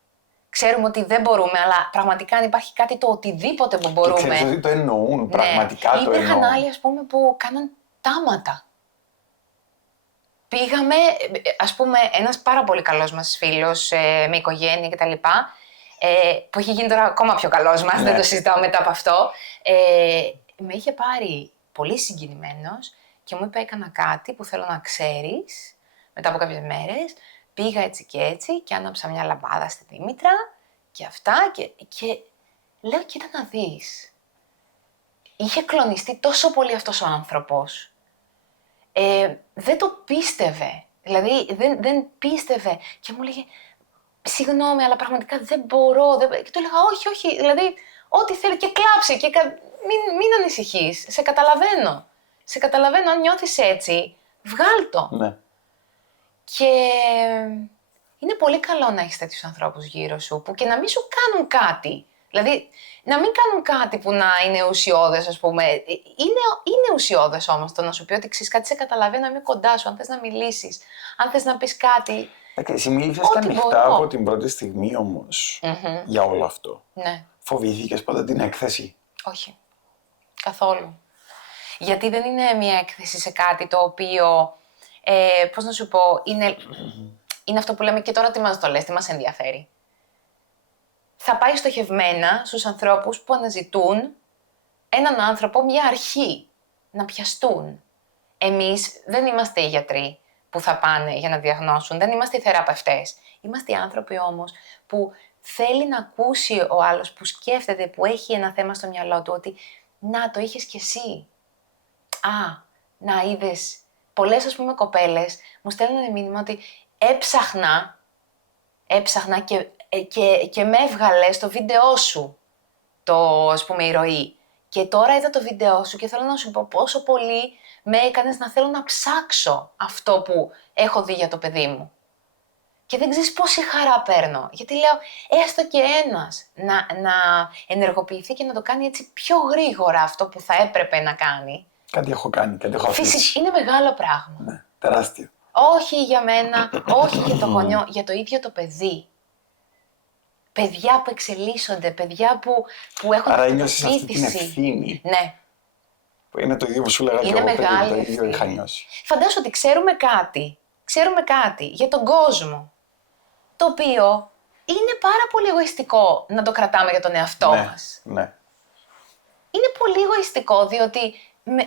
Ξέρουμε ότι δεν μπορούμε, αλλά πραγματικά αν υπάρχει κάτι το οτιδήποτε που μπορούμε. Και ξέρεις ότι το εννοούν, πραγματικά το εννοούν. Υπήρχαν άλλοι, ας πούμε, που κάναν τάματα. Πήγαμε, ας πούμε, ένας πάρα πολύ καλός μας φίλος, με οικογένεια κτλ., που έχει γίνει τώρα ακόμα πιο καλός μας, δεν το συζητάω μετά από αυτό, με είχε πάρει πολύ συγκινημένος και μου είπε έκανα κάτι που θέλω να ξέρεις μετά από κάποιες μέρες. Πήγα έτσι και άναψα μια λαμπάδα στη Δήμητρα και αυτά και λέω κοίτα να δεις. Είχε κλονιστεί τόσο πολύ αυτός ο άνθρωπος. Δεν το πίστευε. Δηλαδή δεν πίστευε και μου λέγε συγγνώμη αλλά πραγματικά δεν μπορώ. Και του έλεγα όχι, δηλαδή ό,τι θέλει και κλάψε και μην ανησυχείς. Σε καταλαβαίνω. Σε καταλαβαίνω αν νιώθεις έτσι, βγάλ' το. Ναι. Και είναι πολύ καλό να έχεις τέτοιους ανθρώπους γύρω σου που και να μην σου κάνουν κάτι. Δηλαδή, να μην κάνουν κάτι που να είναι ουσιώδες, ας πούμε. Είναι ουσιώδες όμως το να σου πει ότι ξέρεις κάτι, σε καταλαβαίνω, να είμαι κοντά σου, αν θες να μιλήσεις, αν θες να πεις κάτι. Εσύ μίλησες ανοιχτά από την πρώτη στιγμή όμως για όλο αυτό. Ναι. Φοβήθηκες ποτέ την έκθεση? Όχι. Καθόλου. Γιατί δεν είναι μια έκθεση σε κάτι το οποίο, πώς να σου πω, είναι αυτό που λέμε και τώρα τι μας το λες, τι μας ενδιαφέρει. Θα πάει στοχευμένα στους ανθρώπους που αναζητούν έναν άνθρωπο, μια αρχή, να πιαστούν. Εμείς δεν είμαστε οι γιατροί που θα πάνε για να διαγνώσουν, δεν είμαστε οι θεραπευτές. Είμαστε οι άνθρωποι όμως που θέλει να ακούσει ο άλλος, που σκέφτεται, που έχει ένα θέμα στο μυαλό του, ότι να, το είχες κι εσύ. Να είδες. Πολλές, ας πούμε, κοπέλες μου στέλνουν μήνυμα ότι έψαχνα και με έβγαλε στο βίντεό σου ας πούμε, η ροή. Και τώρα είδα το βίντεό σου και θέλω να σου πω πόσο πολύ με έκανες να θέλω να ψάξω αυτό που έχω δει για το παιδί μου. Και δεν ξέρεις πόση χαρά παίρνω. Γιατί λέω, έστω και ένας να ενεργοποιηθεί και να το κάνει έτσι πιο γρήγορα αυτό που θα έπρεπε να κάνει. Κάτι έχω κάνει, κάτι έχω αφήσει. Φυσικά, είναι μεγάλο πράγμα. Ναι, τεράστιο. Όχι για μένα, όχι για το γονιό, για το ίδιο το παιδί. Παιδιά που εξελίσσονται, παιδιά που έχουν άρα νιώσεις αυτή την ευθύνη. Ναι. Που είναι το ίδιο που σου λέγα και εγώ πριν, το ίδιο είχα νιώσει. Φαντάσου ότι ξέρουμε κάτι για τον κόσμο, το οποίο είναι πάρα πολύ εγωιστικό να το κρατάμε για τον εαυτό μας. Ναι. Είναι πολύ εγωιστικό, διότι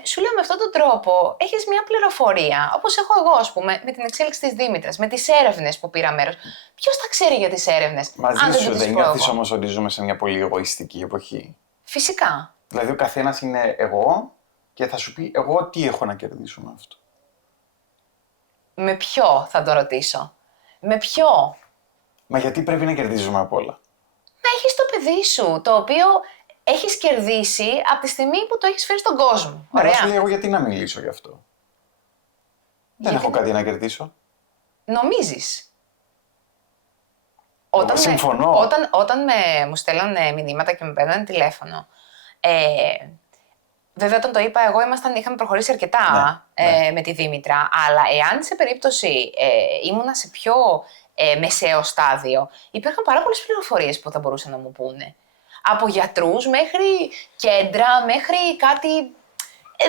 σου λέω με αυτόν τον τρόπο έχεις μια πληροφορία, όπως έχω εγώ, ας πούμε, με την εξέλιξη της Δήμητρας, με τις έρευνες που πήρα μέρος. Ποιος θα ξέρει για τις έρευνες, μαζί σου δεν νιώθεις όμως ότι ζούμε σε μια πολύ εγωιστική εποχή? Φυσικά. Δηλαδή ο καθένας είναι εγώ και θα σου πει εγώ τι έχω να κερδίσω με αυτό. Με ποιο θα το ρωτήσω, με ποιο? Μα γιατί πρέπει να κερδίζουμε απ' όλα? Να έχεις το παιδί σου, το οποίο έχεις κερδίσει από τη στιγμή που το έχεις φέρει στον κόσμο. Ωραία. Σου λέει εγώ γιατί να μιλήσω γι' αυτό. Δεν έχω κάτι να κερδίσω. Νομίζεις. Συμφωνώ. Όταν μου στέλνανε μηνύματα και με παίρνανε τηλέφωνο, βέβαια όταν το είπα εγώ είχαμε προχωρήσει αρκετά με τη Δήμητρα, αλλά εάν σε περίπτωση ήμουνα σε πιο μεσαίο στάδιο, υπήρχαν πάρα πολλές πληροφορίες που θα μπορούσαν να μου πούνε. Από γιατρούς μέχρι κέντρα, μέχρι κάτι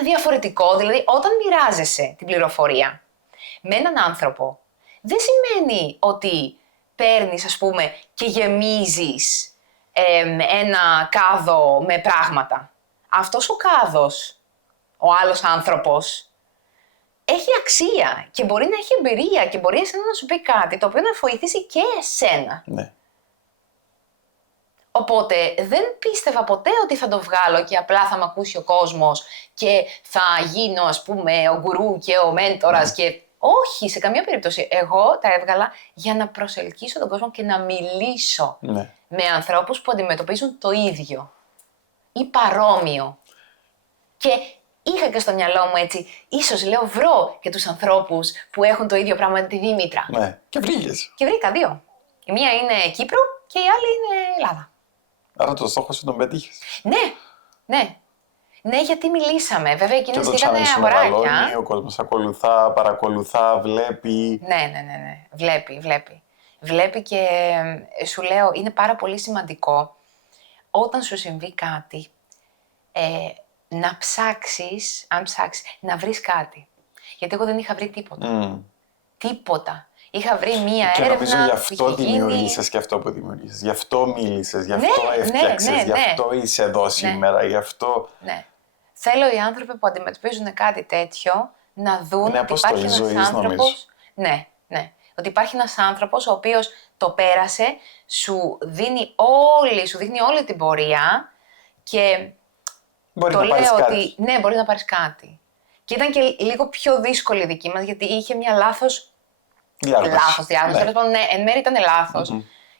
διαφορετικό. Δηλαδή, όταν μοιράζεσαι την πληροφορία με έναν άνθρωπο, δεν σημαίνει ότι παίρνεις, ας πούμε, και γεμίζεις ένα κάδο με πράγματα. Αυτός ο κάδος, ο άλλος άνθρωπος, έχει αξία και μπορεί να έχει εμπειρία και μπορεί εσένα να σου πει κάτι το οποίο να βοηθήσει και εσένα. Ναι. Οπότε δεν πίστευα ποτέ ότι θα το βγάλω και απλά θα με ακούσει ο κόσμος και θα γίνω, ας πούμε, ο γκουρού και ο μέντορας και... Όχι, σε καμία περίπτωση. Εγώ τα έβγαλα για να προσελκύσω τον κόσμο και να μιλήσω με ανθρώπους που αντιμετωπίζουν το ίδιο ή παρόμοιο. Και είχα και στο μυαλό μου έτσι, ίσως λέω βρω και τους ανθρώπους που έχουν το ίδιο πράγμα με τη Δήμητρα. Ναι, και βρήκες. Και βρήκα δύο. Η μία είναι Κύπρο και η άλλη είναι Ελλάδα. Άρα το στόχο σου τον πετύχες. Ναι, ναι. Ναι, γιατί μιλήσαμε. Βέβαια, εκείνες και ήταν αγοράκια. Ο κόσμος ακολουθά, παρακολουθά, βλέπει. Ναι. Βλέπει. Βλέπει και σου λέω, είναι πάρα πολύ σημαντικό όταν σου συμβεί κάτι, να ψάξεις, να βρεις κάτι. Γιατί εγώ δεν είχα βρει τίποτα. Τίποτα. Είχα βρει μία και έρευνα. Και νομίζω γι' αυτό δημιουργήσες και αυτό που δημιουργήσες. Γι' αυτό μίλησες, γι' αυτό έφτιαξες, γι' αυτό είσαι εδώ σήμερα, γι' αυτό... Ναι. Θέλω οι άνθρωποι που αντιμετωπίζουν κάτι τέτοιο να δουν ότι υπάρχει ένας άνθρωπος... Ναι. Ότι υπάρχει ένας άνθρωπος ο οποίος το πέρασε, σου δείχνει όλη την πορεία και μπορεί το να πάρεις λέω κάτι. ότι ναι, μπορεί να πάρεις κάτι. Και ήταν και λίγο πιο δύσκολη η δική μας, γιατί είχε μια λάθος διάγνωση. Ναι, εν μέρει ήταν λάθος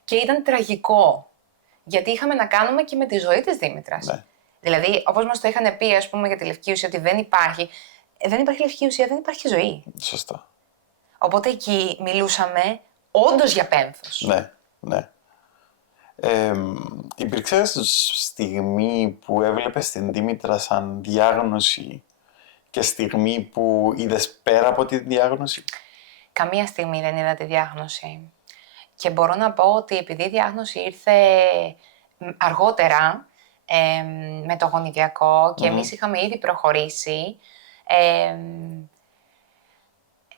και ήταν τραγικό. Γιατί είχαμε να κάνουμε και με τη ζωή της Δήμητρας. Ναι. Δηλαδή, όπως μας το είχαν πει, ας πούμε, για τη λευκή ουσία, ότι δεν υπάρχει λευκή ουσία, δεν υπάρχει ζωή. Σωστά. Οπότε εκεί μιλούσαμε όντως για πένθος. Ναι. Υπήρξε στιγμή που έβλεπες την Δήμητρα σαν διάγνωση και στιγμή που είδες πέρα από τη διάγνωση? Καμία στιγμή δεν είδα τη διάγνωση. Και μπορώ να πω ότι επειδή η διάγνωση ήρθε αργότερα με το γονιδιακό και εμείς είχαμε ήδη προχωρήσει,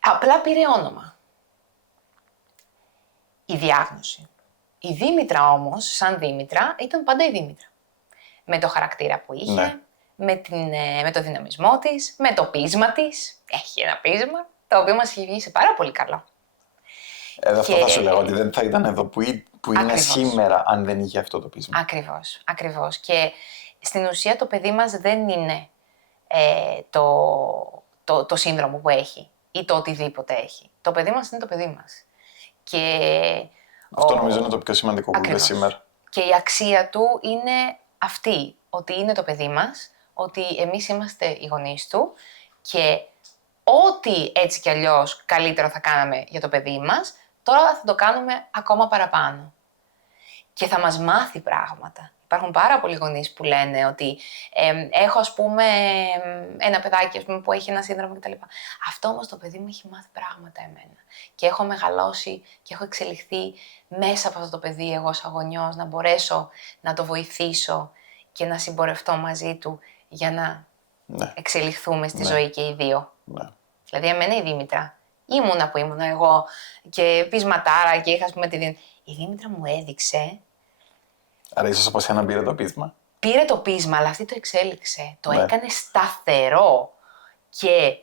απλά πήρε όνομα η διάγνωση. Η Δήμητρα όμως, σαν Δήμητρα, ήταν πάντα η Δήμητρα. Με το χαρακτήρα που είχε, με το δυναμισμό της, με το πείσμα της. Έχει ένα πείσμα, το οποίο μας έχει βγει σε πάρα πολύ καλό. Αυτό θα σου λέγω, ότι δεν θα ήταν εδώ που είναι σήμερα αν δεν είχε αυτό το πείσμα. Ακριβώς. Και στην ουσία το παιδί μας δεν είναι το σύνδρομο που έχει ή το οτιδήποτε έχει. Το παιδί μας είναι το παιδί μας. Και αυτό νομίζω είναι το πιο σημαντικό που είπε σήμερα. Και η αξία του είναι αυτή, ότι είναι το παιδί μας, ότι εμείς είμαστε οι γονείς του και ό,τι έτσι κι αλλιώς καλύτερο θα κάναμε για το παιδί μας, τώρα θα το κάνουμε ακόμα παραπάνω. Και θα μας μάθει πράγματα. Υπάρχουν πάρα πολλοί γονείς που λένε ότι έχω, ας πούμε, ένα παιδάκι, ας πούμε, που έχει ένα σύνδρομο κτλ. Αυτό όμως το παιδί μου έχει μάθει πράγματα εμένα. Και έχω μεγαλώσει και έχω εξελιχθεί μέσα από αυτό το παιδί εγώ σαν γονιός, να μπορέσω να το βοηθήσω και να συμπορευτώ μαζί του για να εξελιχθούμε στη ζωή και οι δύο. Ναι. Δηλαδή, εμένα η Δήμητρα, ήμουνα που ήμουνα εγώ και πεισματάρα και είχα, ας πούμε, η Δήμητρα μου έδειξε. Άρα ίσως από σένα πήρε το πείσμα. Πήρε το πείσμα, αλλά αυτή το εξέλιξε. Το έκανε σταθερό και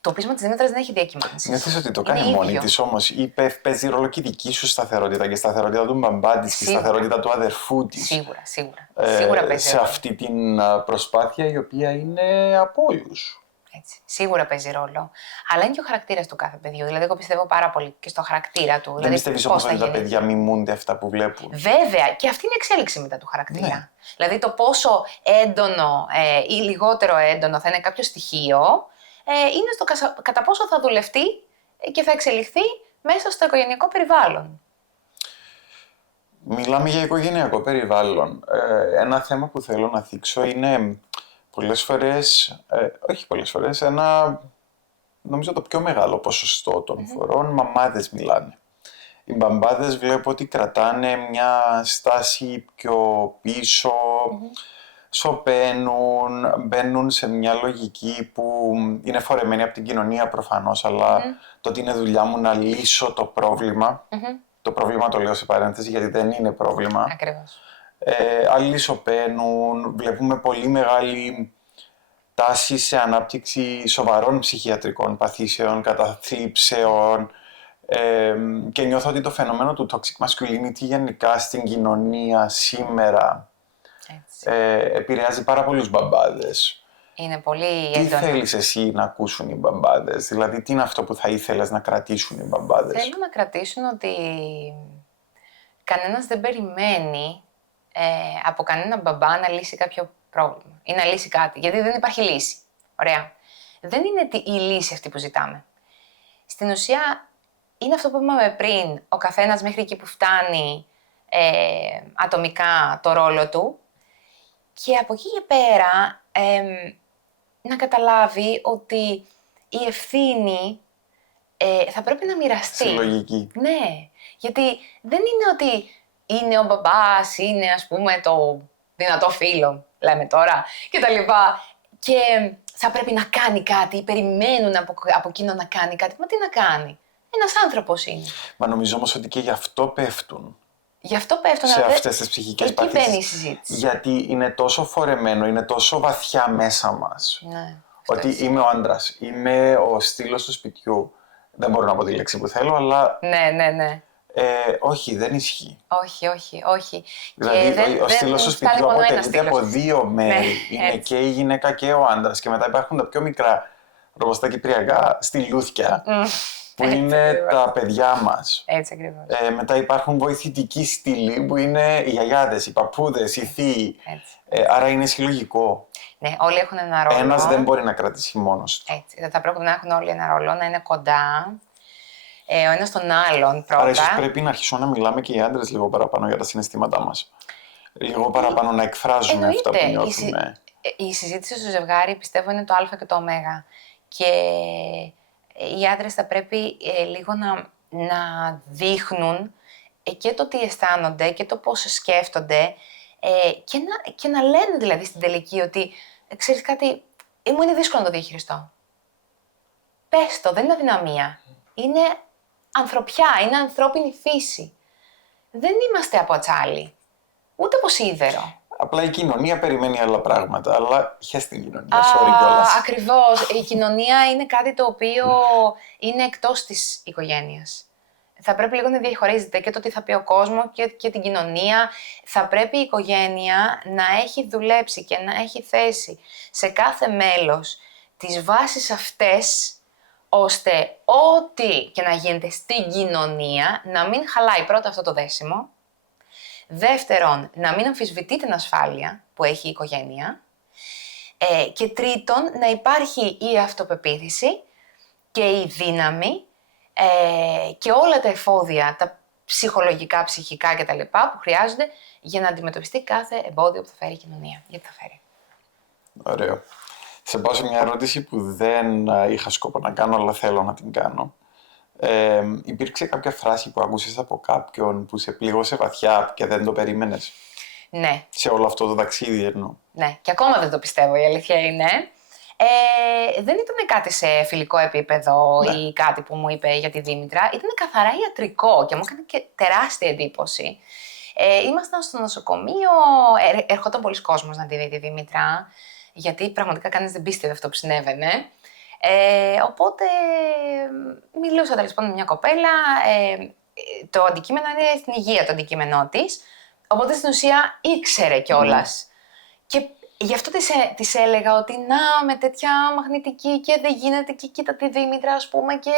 το πείσμα της Δήμητρας δεν έχει διακυμάνσεις. Νιώθεις ότι το κάνει μόνη της όμως ή παίζει ρόλο και η δική σου σταθερότητα και η σταθερότητα του μπαμπά της και η σταθερότητα του αδερφού της? Σίγουρα παίζει σε αυτή την προσπάθεια η οποία είναι από όλους. Έτσι. Σίγουρα παίζει ρόλο. Αλλά είναι και ο χαρακτήρας του κάθε παιδιού. Δηλαδή, εγώ πιστεύω πάρα πολύ και στο χαρακτήρα του. Δεν πιστεύεις όμως ότι τα παιδιά μιμούνται αυτά που βλέπουν? Βέβαια. Και αυτή είναι η εξέλιξη μετά του χαρακτήρα. Ναι. Δηλαδή, το πόσο έντονο ή λιγότερο έντονο θα είναι κάποιο στοιχείο, είναι στο κατά πόσο θα δουλευτεί και θα εξελιχθεί μέσα στο οικογενειακό περιβάλλον. Μιλάμε για οικογενειακό περιβάλλον. Ένα θέμα που θέλω να θίξω είναι πολλές φορές, όχι πολλές φορές, νομίζω το πιο μεγάλο ποσοστό των φορών μαμάδες μιλάνε. Οι μπαμπάδες βλέπω ότι κρατάνε μια στάση πιο πίσω, σωπαίνουν, μπαίνουν σε μια λογική που είναι φορεμένη από την κοινωνία προφανώς, αλλά το ότι είναι δουλειά μου να λύσω το πρόβλημα, το πρόβλημα το λέω σε παρένθεση γιατί δεν είναι πρόβλημα. Ακριβώς. Άλλοι σωπαίνουν, βλέπουμε πολύ μεγάλη τάση σε ανάπτυξη σοβαρών ψυχιατρικών παθήσεων, καταθλίψεων, και νιώθω ότι το φαινόμενο του toxic masculinity γενικά στην κοινωνία σήμερα επηρεάζει πάρα πολλούς μπαμπάδες. Είναι πολύ Τι έντονο. θέλεις εσύ να ακούσουν οι μπαμπάδες, δηλαδή τι είναι αυτό που θα ήθελες να κρατήσουν οι μπαμπάδες? Θέλω να κρατήσουν ότι κανένας δεν περιμένει από κανένα μπαμπά να λύσει κάποιο πρόβλημα ή να λύσει κάτι, γιατί δεν υπάρχει λύση. Ωραία. Δεν είναι η λύση αυτή που ζητάμε. Στην ουσία, είναι αυτό που είπαμε πριν, ο καθένας μέχρι εκεί που φτάνει ατομικά το ρόλο του και από εκεί και πέρα να καταλάβει ότι η ευθύνη θα πρέπει να μοιραστεί. Συλλογική. Ναι, γιατί δεν είναι ότι είναι ο μπαμπάς, είναι ας πούμε το δυνατό φίλο, λέμε τώρα, και τα λοιπά. Και θα πρέπει να κάνει κάτι ή περιμένουν από εκείνο να κάνει κάτι. Μα τι να κάνει. Ένας άνθρωπος είναι. Μα νομίζω όμως ότι και γι' αυτό πέφτουν. Γι' αυτό πέφτουν σε αυτές τις ψυχικές παθήσεις. Εκεί μπαίνει η συζήτηση. Γιατί είναι τόσο φορεμένο, είναι τόσο βαθιά μέσα μας. Ναι, ότι είμαι ο άντρας, είμαι ο στήλος του σπιτιού. Δεν μπορώ να πω τη λέξη που θέλω, αλλά... Ναι. Όχι, δεν ισχύει. Όχι. Δηλαδή, ο στήλος του σπιτιού αποτελείται από δύο μέρη. Ναι, είναι και η γυναίκα και ο άντρας. Και μετά υπάρχουν τα πιο μικρά ρομποστά κυπριακά στυλούθια, που είναι τα παιδιά μας. Έτσι ακριβώς. Μετά υπάρχουν βοηθητικοί στήλοι, που είναι οι γιαγιάδες, οι παππούδες, οι θείοι. Άρα είναι συλλογικό. Ναι, όλοι έχουν ένα ρόλο. Ένας δεν μπορεί να κρατήσει μόνος του. Έτσι, θα πρέπει να έχουν όλοι ένα ρόλο, να είναι κοντά. Ο ένας τον άλλον πρώτα. Άρα ίσως πρέπει να αρχίσουμε να μιλάμε και οι άντρες λίγο παραπάνω για τα συναισθήματά μας. Λίγο παραπάνω να εκφράζουμε αυτά που νιώθουμε. Η συζήτηση στο ζευγάρι πιστεύω είναι το α και το ω. Και οι άντρες θα πρέπει λίγο να δείχνουν και το τι αισθάνονται και το πώς σκέφτονται και να λένε δηλαδή στην τελική ότι ξέρεις κάτι, μου είναι δύσκολο να το διαχειριστώ. Πες το, δεν είναι αδυναμία. Είναι ανθρωπιά, είναι ανθρώπινη φύση. Δεν είμαστε από ατσάλι, ούτε από σίδερο. Απλά η κοινωνία περιμένει άλλα πράγματα, αλλά χες την κοινωνία, sorry κιόλας. Ακριβώς. Η κοινωνία είναι κάτι το οποίο είναι εκτός της οικογένειας. Θα πρέπει λίγο να διαχωρίζεται και το τι θα πει ο κόσμος και την κοινωνία. Θα πρέπει η οικογένεια να έχει δουλέψει και να έχει θέσει σε κάθε μέλος τις βάσεις αυτές, ώστε ό,τι και να γίνεται στην κοινωνία να μην χαλάει πρώτα αυτό το δέσιμο. Δεύτερον, να μην αμφισβητεί την ασφάλεια που έχει η οικογένεια. Και τρίτον, να υπάρχει η αυτοπεποίθηση και η δύναμη και όλα τα εφόδια, τα ψυχολογικά, ψυχικά κτλ. Που χρειάζονται για να αντιμετωπιστεί κάθε εμπόδιο που θα φέρει η κοινωνία. Γιατί θα φέρει. Ωραίο. Σε πάω σε μια ερώτηση που δεν είχα σκοπό να κάνω, αλλά θέλω να την κάνω. Υπήρξε κάποια φράση που άκουσες από κάποιον που σε πλήγωσε βαθιά και δεν το περίμενες? Ναι. Σε όλο αυτό το ταξίδι εννοώ. Ναι, και ακόμα δεν το πιστεύω, η αλήθεια είναι. Δεν ήταν κάτι σε φιλικό επίπεδο ή κάτι που μου είπε για τη Δήμητρα. Ήταν καθαρά ιατρικό και μου έκανε και τεράστια εντύπωση. Ήμασταν στο νοσοκομείο, ερχόταν πολλοί κόσμος να τη δει τη Δήμητρα, γιατί πραγματικά κανείς δεν πίστευε αυτό που συνέβαινε. Οπότε μιλούσα τέλος πάντων με μια κοπέλα, το αντικείμενο είναι στην υγεία το αντικείμενό της, οπότε στην ουσία ήξερε κιόλας. Και γι' αυτό της έλεγα ότι να, με τέτοια μαγνητική και δεν γίνεται και κοίτα τη Δήμητρα ας πούμε και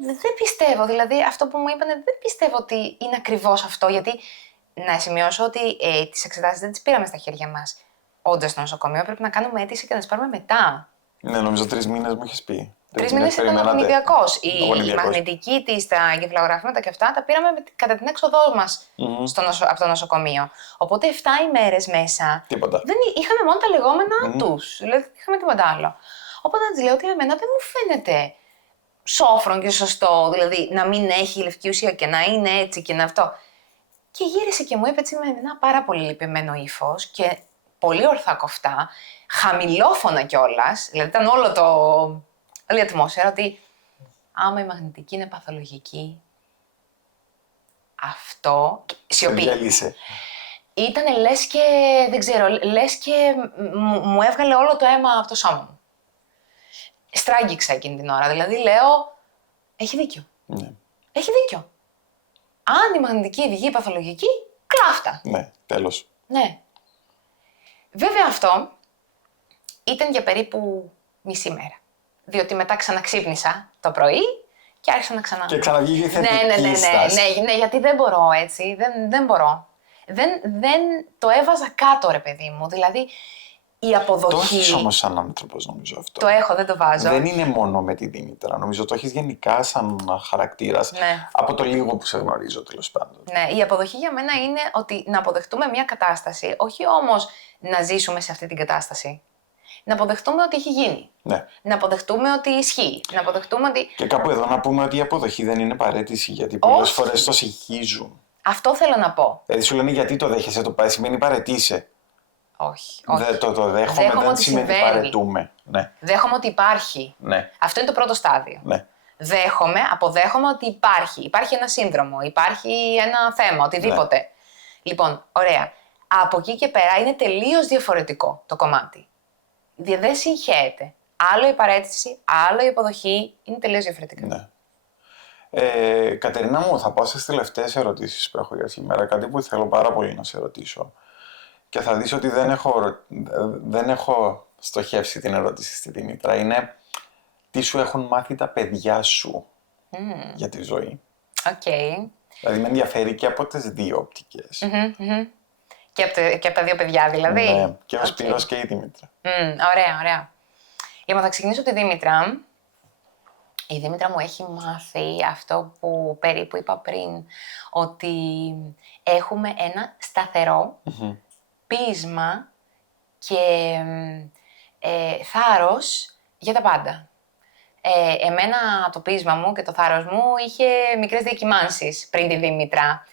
δεν πιστεύω, δηλαδή αυτό που μου είπανε δεν πιστεύω ότι είναι ακριβώς αυτό, γιατί να σημειώσω ότι τις εξετάσεις δεν τις πήραμε στα χέρια μας. Όντας στο νοσοκομείο πρέπει να κάνουμε αίτηση και να τις πάρουμε μετά. Ναι, νομίζω 3 μήνες μου είχες πει. 3 μήνες ήταν ο γονιδιακός. Η μαγνητική της, τα εγκεφαλογραφήματα και αυτά τα πήραμε κατά την έξοδό μας από το νοσοκομείο. Οπότε 7 ημέρες μέσα. Τίποτα. Είχαμε μόνο τα λεγόμενα τους. Δηλαδή δεν είχαμε τίποτα άλλο. Οπότε να της λέω ότι εμένα δεν μου φαίνεται σόφρον και σωστό, δηλαδή να μην έχει λευκή ουσία και να είναι έτσι και να αυτό. Και γύρισε και μου είπε έτσι με ένα πάρα πολύ λυπημένο ύφος και πολύ ορθά κοφτά, χαμηλόφωνα κιόλας, δηλαδή ήταν όλη η ατμόσφαιρα ότι άμα η μαγνητική είναι παθολογική, αυτό, σιωπή. Ήτανε λες και, δεν ξέρω, λες και μου έβγαλε όλο το αίμα από το σώμα μου. Στράγγιξα εκείνη την ώρα, δηλαδή λέω, έχει δίκιο. Ναι. Έχει δίκιο. Αν η μαγνητική βγει παθολογική, κλάφτα. Ναι, τέλος. Ναι. Βέβαια αυτό ήταν για περίπου μισή μέρα. Διότι μετά ξαναξύπνησα το πρωί και άρχισα να ξανά... Και ξαναβγήκε η θετική στάση. Ναι, γιατί δεν μπορώ έτσι, δεν μπορώ. Δεν το έβαζα κάτω, ρε παιδί μου. Δηλαδή, η αποδοχή... Το έχεις όμως σαν άνθρωπος, νομίζω αυτό. Το έχω, δεν το βάζω. Δεν είναι μόνο με τη Δήμητρα. Νομίζω το έχεις γενικά σαν χαρακτήρας. Ναι. Από το λίγο που σε γνωρίζω, τέλος πάντων. Ναι, η αποδοχή για μένα είναι ότι να αποδεχτούμε μια κατάσταση, όχι όμως να ζήσουμε σε αυτή την κατάσταση. Να αποδεχτούμε ότι έχει γίνει. Ναι. Να αποδεχτούμε ότι ισχύει. Να αποδεχτούμε ότι... Και κάπου εδώ να πούμε ότι η αποδοχή δεν είναι παρέτηση, γιατί πολλές φορές το συγχύζουν. Αυτό θέλω να πω. Δηλαδή σου λένε γιατί το δέχεσαι, το σημαίνει παρετήσε. Όχι. Το δέχομαι δεν σημαίνει παρετούμε. Ναι. Δέχομαι ότι υπάρχει. Ναι. Αυτό είναι το πρώτο στάδιο. Ναι. Αποδέχομαι ότι υπάρχει. Υπάρχει ένα σύνδρομο, υπάρχει ένα θέμα, οτιδήποτε. Ναι. Λοιπόν, ωραία. Από εκεί και πέρα είναι τελείως διαφορετικό το κομμάτι. Δεν συγχέεται. Άλλο η παρέτηση, άλλο η αποδοχή, είναι τελείως διαφορετικά. Ναι. Κατερίνα μου, θα πάω στις τελευταίες ερωτήσεις που έχω για σήμερα. Κάτι που θέλω πάρα πολύ να σε ρωτήσω. Και θα δεις ότι δεν έχω στοχεύσει την ερώτηση στη Δήμητρα. Είναι τι σου έχουν μάθει τα παιδιά σου για τη ζωή. Okay. Δηλαδή με ενδιαφέρει και από τις δύο οπτικές. Και από τα δύο παιδιά δηλαδή. Ναι, και ο Σπύρος και η Δήμητρα. Ωραία. Λοιπόν, θα ξεκινήσω από τη Δήμητρα. Η Δήμητρα μου έχει μάθει αυτό που περίπου είπα πριν, ότι έχουμε ένα σταθερό ποίησμα και θάρρος για τα πάντα. Εμένα το ποίησμα μου και το θάρρος μου είχε μικρές διακυμάνσεις πριν τη Δήμητρα.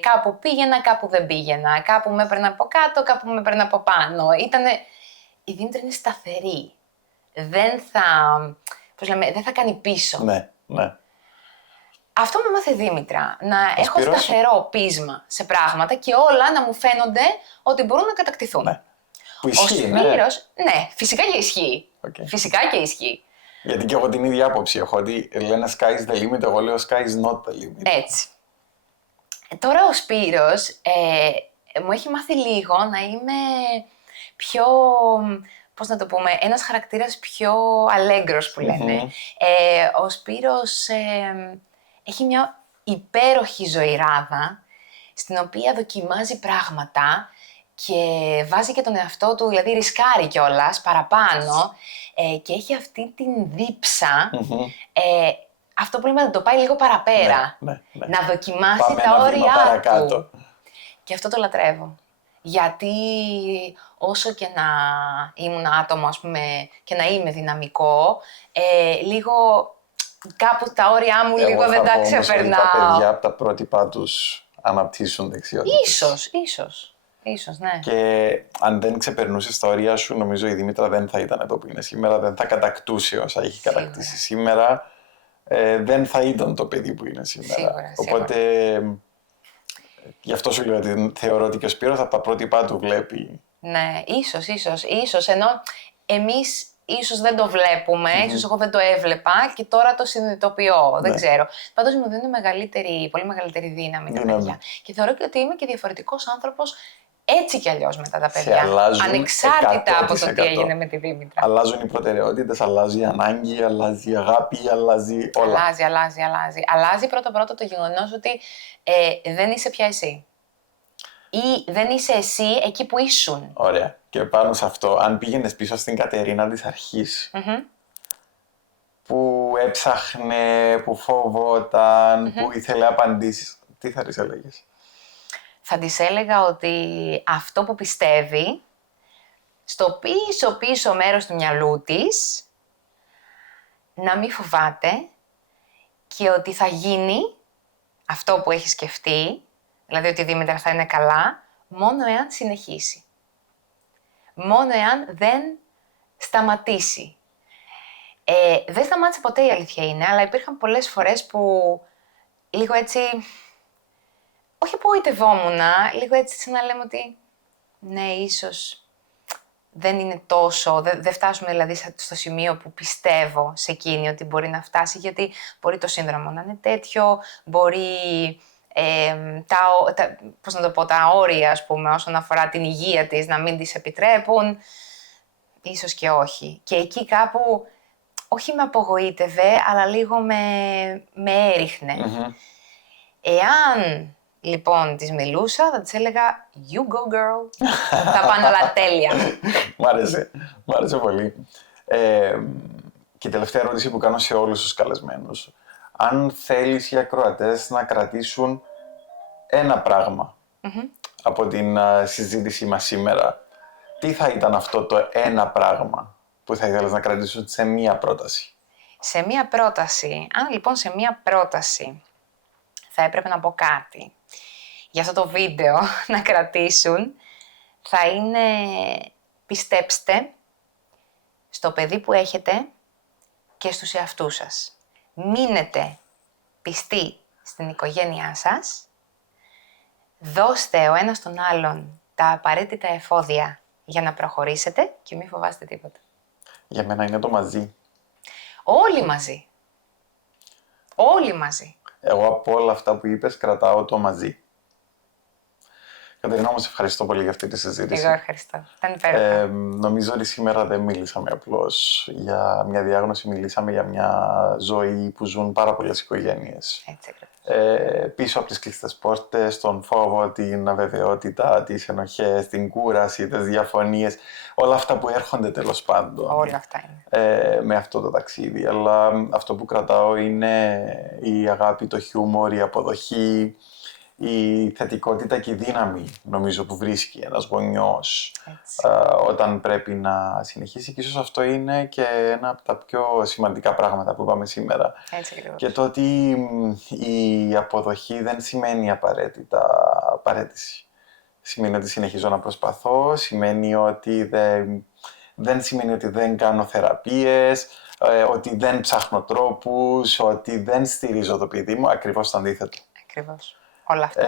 Κάπου πήγαινα, κάπου δεν πήγαινα. Κάπου με έπαιρνα από κάτω, κάπου με έπαιρνα από πάνω. Η Δήμητρα είναι σταθερή. Δεν θα κάνει πίσω. Ναι. Αυτό με μάθε η Δήμητρα. Να έχω σταθερό πείσμα σε πράγματα και όλα να μου φαίνονται ότι μπορούν να κατακτηθούν. Ναι. Που ισχύει, ο Σπύρος, ναι, φυσικά και ισχύει. Φυσικά και ισχύει. Γιατί και εγώ την ίδια άποψη έχω, ότι λένε sky is the limit, εγώ λέω sky is not the limit. Έτσι. Τώρα ο Σπύρος μου έχει μάθει λίγο να είμαι πιο, πώς να το πούμε, ένας χαρακτήρας πιο αλέγκρος που λένε. Ο Σπύρος έχει μια υπέροχη ζωηράδα, στην οποία δοκιμάζει πράγματα και βάζει και τον εαυτό του, δηλαδή ρισκάρει κιόλας παραπάνω και έχει αυτή την δίψα, αυτό που λέμε να το πάει λίγο παραπέρα, ναι. να δοκιμάσει τα όρια του. Και αυτό το λατρεύω. Γιατί όσο και να ήμουν άτομο, ας πούμε, και να είμαι δυναμικό, λίγο κάπου τα όρια μου λίγο δεν τα ξεπερνάω. Τα παιδιά από τα πρότυπά τους αναπτύσσουν δεξιότητες. Ίσως, ναι. Και αν δεν ξεπερνούσες τα όρια σου, νομίζω η Δήμητρα δεν θα ήταν εδώ που είναι σήμερα, δεν θα κατακτούσε όσα έχει κατακτήσει σήμερα, δεν θα ήταν το παιδί που είναι σήμερα. Σίγουρα. Οπότε, γι' αυτό σου λέω ότι θεωρώ ότι και ο Σπύρος από τα πρότυπά του βλέπει. Ναι, ίσως, ενώ εμείς ίσως δεν το βλέπουμε, ίσως εγώ δεν το έβλεπα και τώρα το συνειδητοποιώ, δεν ξέρω. Πάντως μου δίνει πολύ μεγαλύτερη δύναμη τα παιδιά. Και θεωρώ και ότι είμαι και διαφορετικός άνθρωπος έτσι κι αλλιώς μετά τα παιδιά. Ανεξάρτητα από το τι έγινε με τη Δήμητρα. Αλλάζουν οι προτεραιότητες, αλλάζει η ανάγκη, αλλάζει η αγάπη, αλλάζει όλα. Αλλάζει πρώτα το γεγονός ότι δεν είσαι πια εσύ. Ή δεν είσαι εσύ εκεί που ήσουν. Ωραία. Και πάνω σε αυτό, αν πήγαινες πίσω στην Κατερίνα της αρχής, που έψαχνε, που φοβόταν, που ήθελε απαντήσεις, τι θα της έλεγες? Θα της έλεγα ότι αυτό που πιστεύει, στο πίσω μέρος του μυαλού της, να μην φοβάται και ότι θα γίνει αυτό που έχει σκεφτεί, δηλαδή ότι η Δήμητρα θα είναι καλά, μόνο εάν συνεχίσει. Μόνο εάν δεν σταματήσει. Δεν σταμάτησε ποτέ, η αλήθεια είναι, αλλά υπήρχαν πολλές φορές που λίγο έτσι, όχι απογοητευόμουν, λίγο έτσι σαν να λέμε ότι ναι, ίσως δεν είναι τόσο, δεν φτάσουμε δηλαδή στο σημείο που πιστεύω σε εκείνη ότι μπορεί να φτάσει, γιατί μπορεί το σύνδρομο να είναι τέτοιο, μπορεί πώς να το πω, τα όρια, ας πούμε, όσον αφορά την υγεία της, να μην της επιτρέπουν, ίσως και όχι. Και εκεί κάπου, όχι με απογοήτευε, αλλά λίγο με έριχνε. Εάν λοιπόν της μιλούσα, θα της έλεγα «You go girl», θα πάνε όλα τέλεια. Μ' άρεσε πολύ. Και η τελευταία ερώτηση που κάνω σε όλους τους καλεσμένους. Αν θέλεις οι ακροατές να κρατήσουν ένα πράγμα από την συζήτησή μας σήμερα, τι θα ήταν αυτό το ένα πράγμα που θα ήθελες να κρατήσουν σε μία πρόταση? Σε μία πρόταση. Αν λοιπόν σε μία πρόταση θα έπρεπε να πω κάτι για αυτό το βίντεο να κρατήσουν, θα είναι πιστέψτε στο παιδί που έχετε και στους εαυτούς σας. Μείνετε πιστοί στην οικογένειά σας, δώστε ο ένας τον άλλον τα απαραίτητα εφόδια για να προχωρήσετε και μην φοβάστε τίποτα. Για μένα είναι το μαζί. Όλοι μαζί. Όλοι μαζί. Εγώ από όλα αυτά που είπες κρατάω το μαζί. Κατερίνα, όμως ευχαριστώ πολύ για αυτή τη συζήτηση. Εγώ ευχαριστώ. Ήταν υπέροχα. Νομίζω ότι σήμερα δεν μίλησαμε απλώς για μια διάγνωση, μιλήσαμε για μια ζωή που ζουν πάρα πολλές οικογένειες. Έτσι ακριβώς. Πίσω από τις κλειστές πόρτες, τον φόβο, την αβεβαιότητα, τις ενοχές, την κούραση, τις διαφωνίες, όλα αυτά που έρχονται τέλος πάντων. Όλα αυτά είναι. Με αυτό το ταξίδι. Αλλά αυτό που κρατάω είναι η αγάπη, το χιούμορ, η αποδοχή, η θετικότητα και η δύναμη, νομίζω, που βρίσκει ένας γονιός όταν πρέπει να συνεχίσει. Και ίσως αυτό είναι και ένα από τα πιο σημαντικά πράγματα που είπαμε σήμερα. Έτσι ακριβώς. Και το ότι η αποδοχή δεν σημαίνει απαραίτητα παρέτηση. Σημαίνει ότι συνεχίζω να προσπαθώ, σημαίνει ότι δεν σημαίνει ότι δεν κάνω θεραπείες, ότι δεν ψάχνω τρόπους, ότι δεν στηρίζω το παιδί μου, ακριβώς το αντίθετο. Ακριβώς. Όλα αυτά.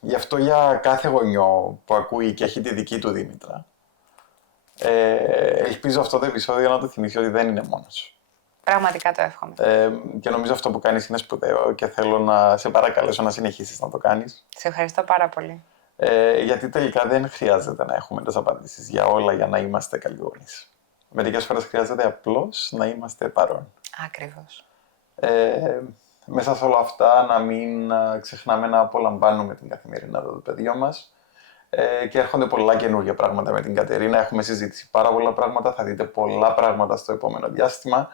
Γι' αυτό για κάθε γονιό που ακούει και έχει τη δική του Δήμητρα, ελπίζω αυτό το επεισόδιο να το θυμηθεί ότι δεν είναι μόνος. Πραγματικά το εύχομαι. Και νομίζω αυτό που κάνεις είναι σπουδαίο και θέλω να σε παρακαλέσω να συνεχίσεις να το κάνεις. Σε ευχαριστώ πάρα πολύ. Γιατί τελικά δεν χρειάζεται να έχουμε τις απαντήσεις για όλα για να είμαστε καλοί γονείς. Μερικές φορές χρειάζεται απλώς να είμαστε παρόν. Ακριβώς. Μέσα σε όλα αυτά να μην ξεχνάμε να απολαμβάνουμε την καθημερινότητα του παιδιού μας. Και έρχονται πολλά καινούργια πράγματα με την Κατερίνα. Έχουμε συζητήσει πάρα πολλά πράγματα, θα δείτε πολλά πράγματα στο επόμενο διάστημα.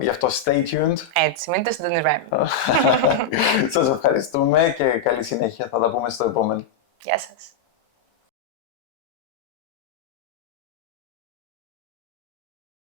Γι' αυτό stay tuned. Έτσι, μείνετε συντονισμένοι. Σας ευχαριστούμε και καλή συνέχεια. Θα τα πούμε στο επόμενο. Γεια σας.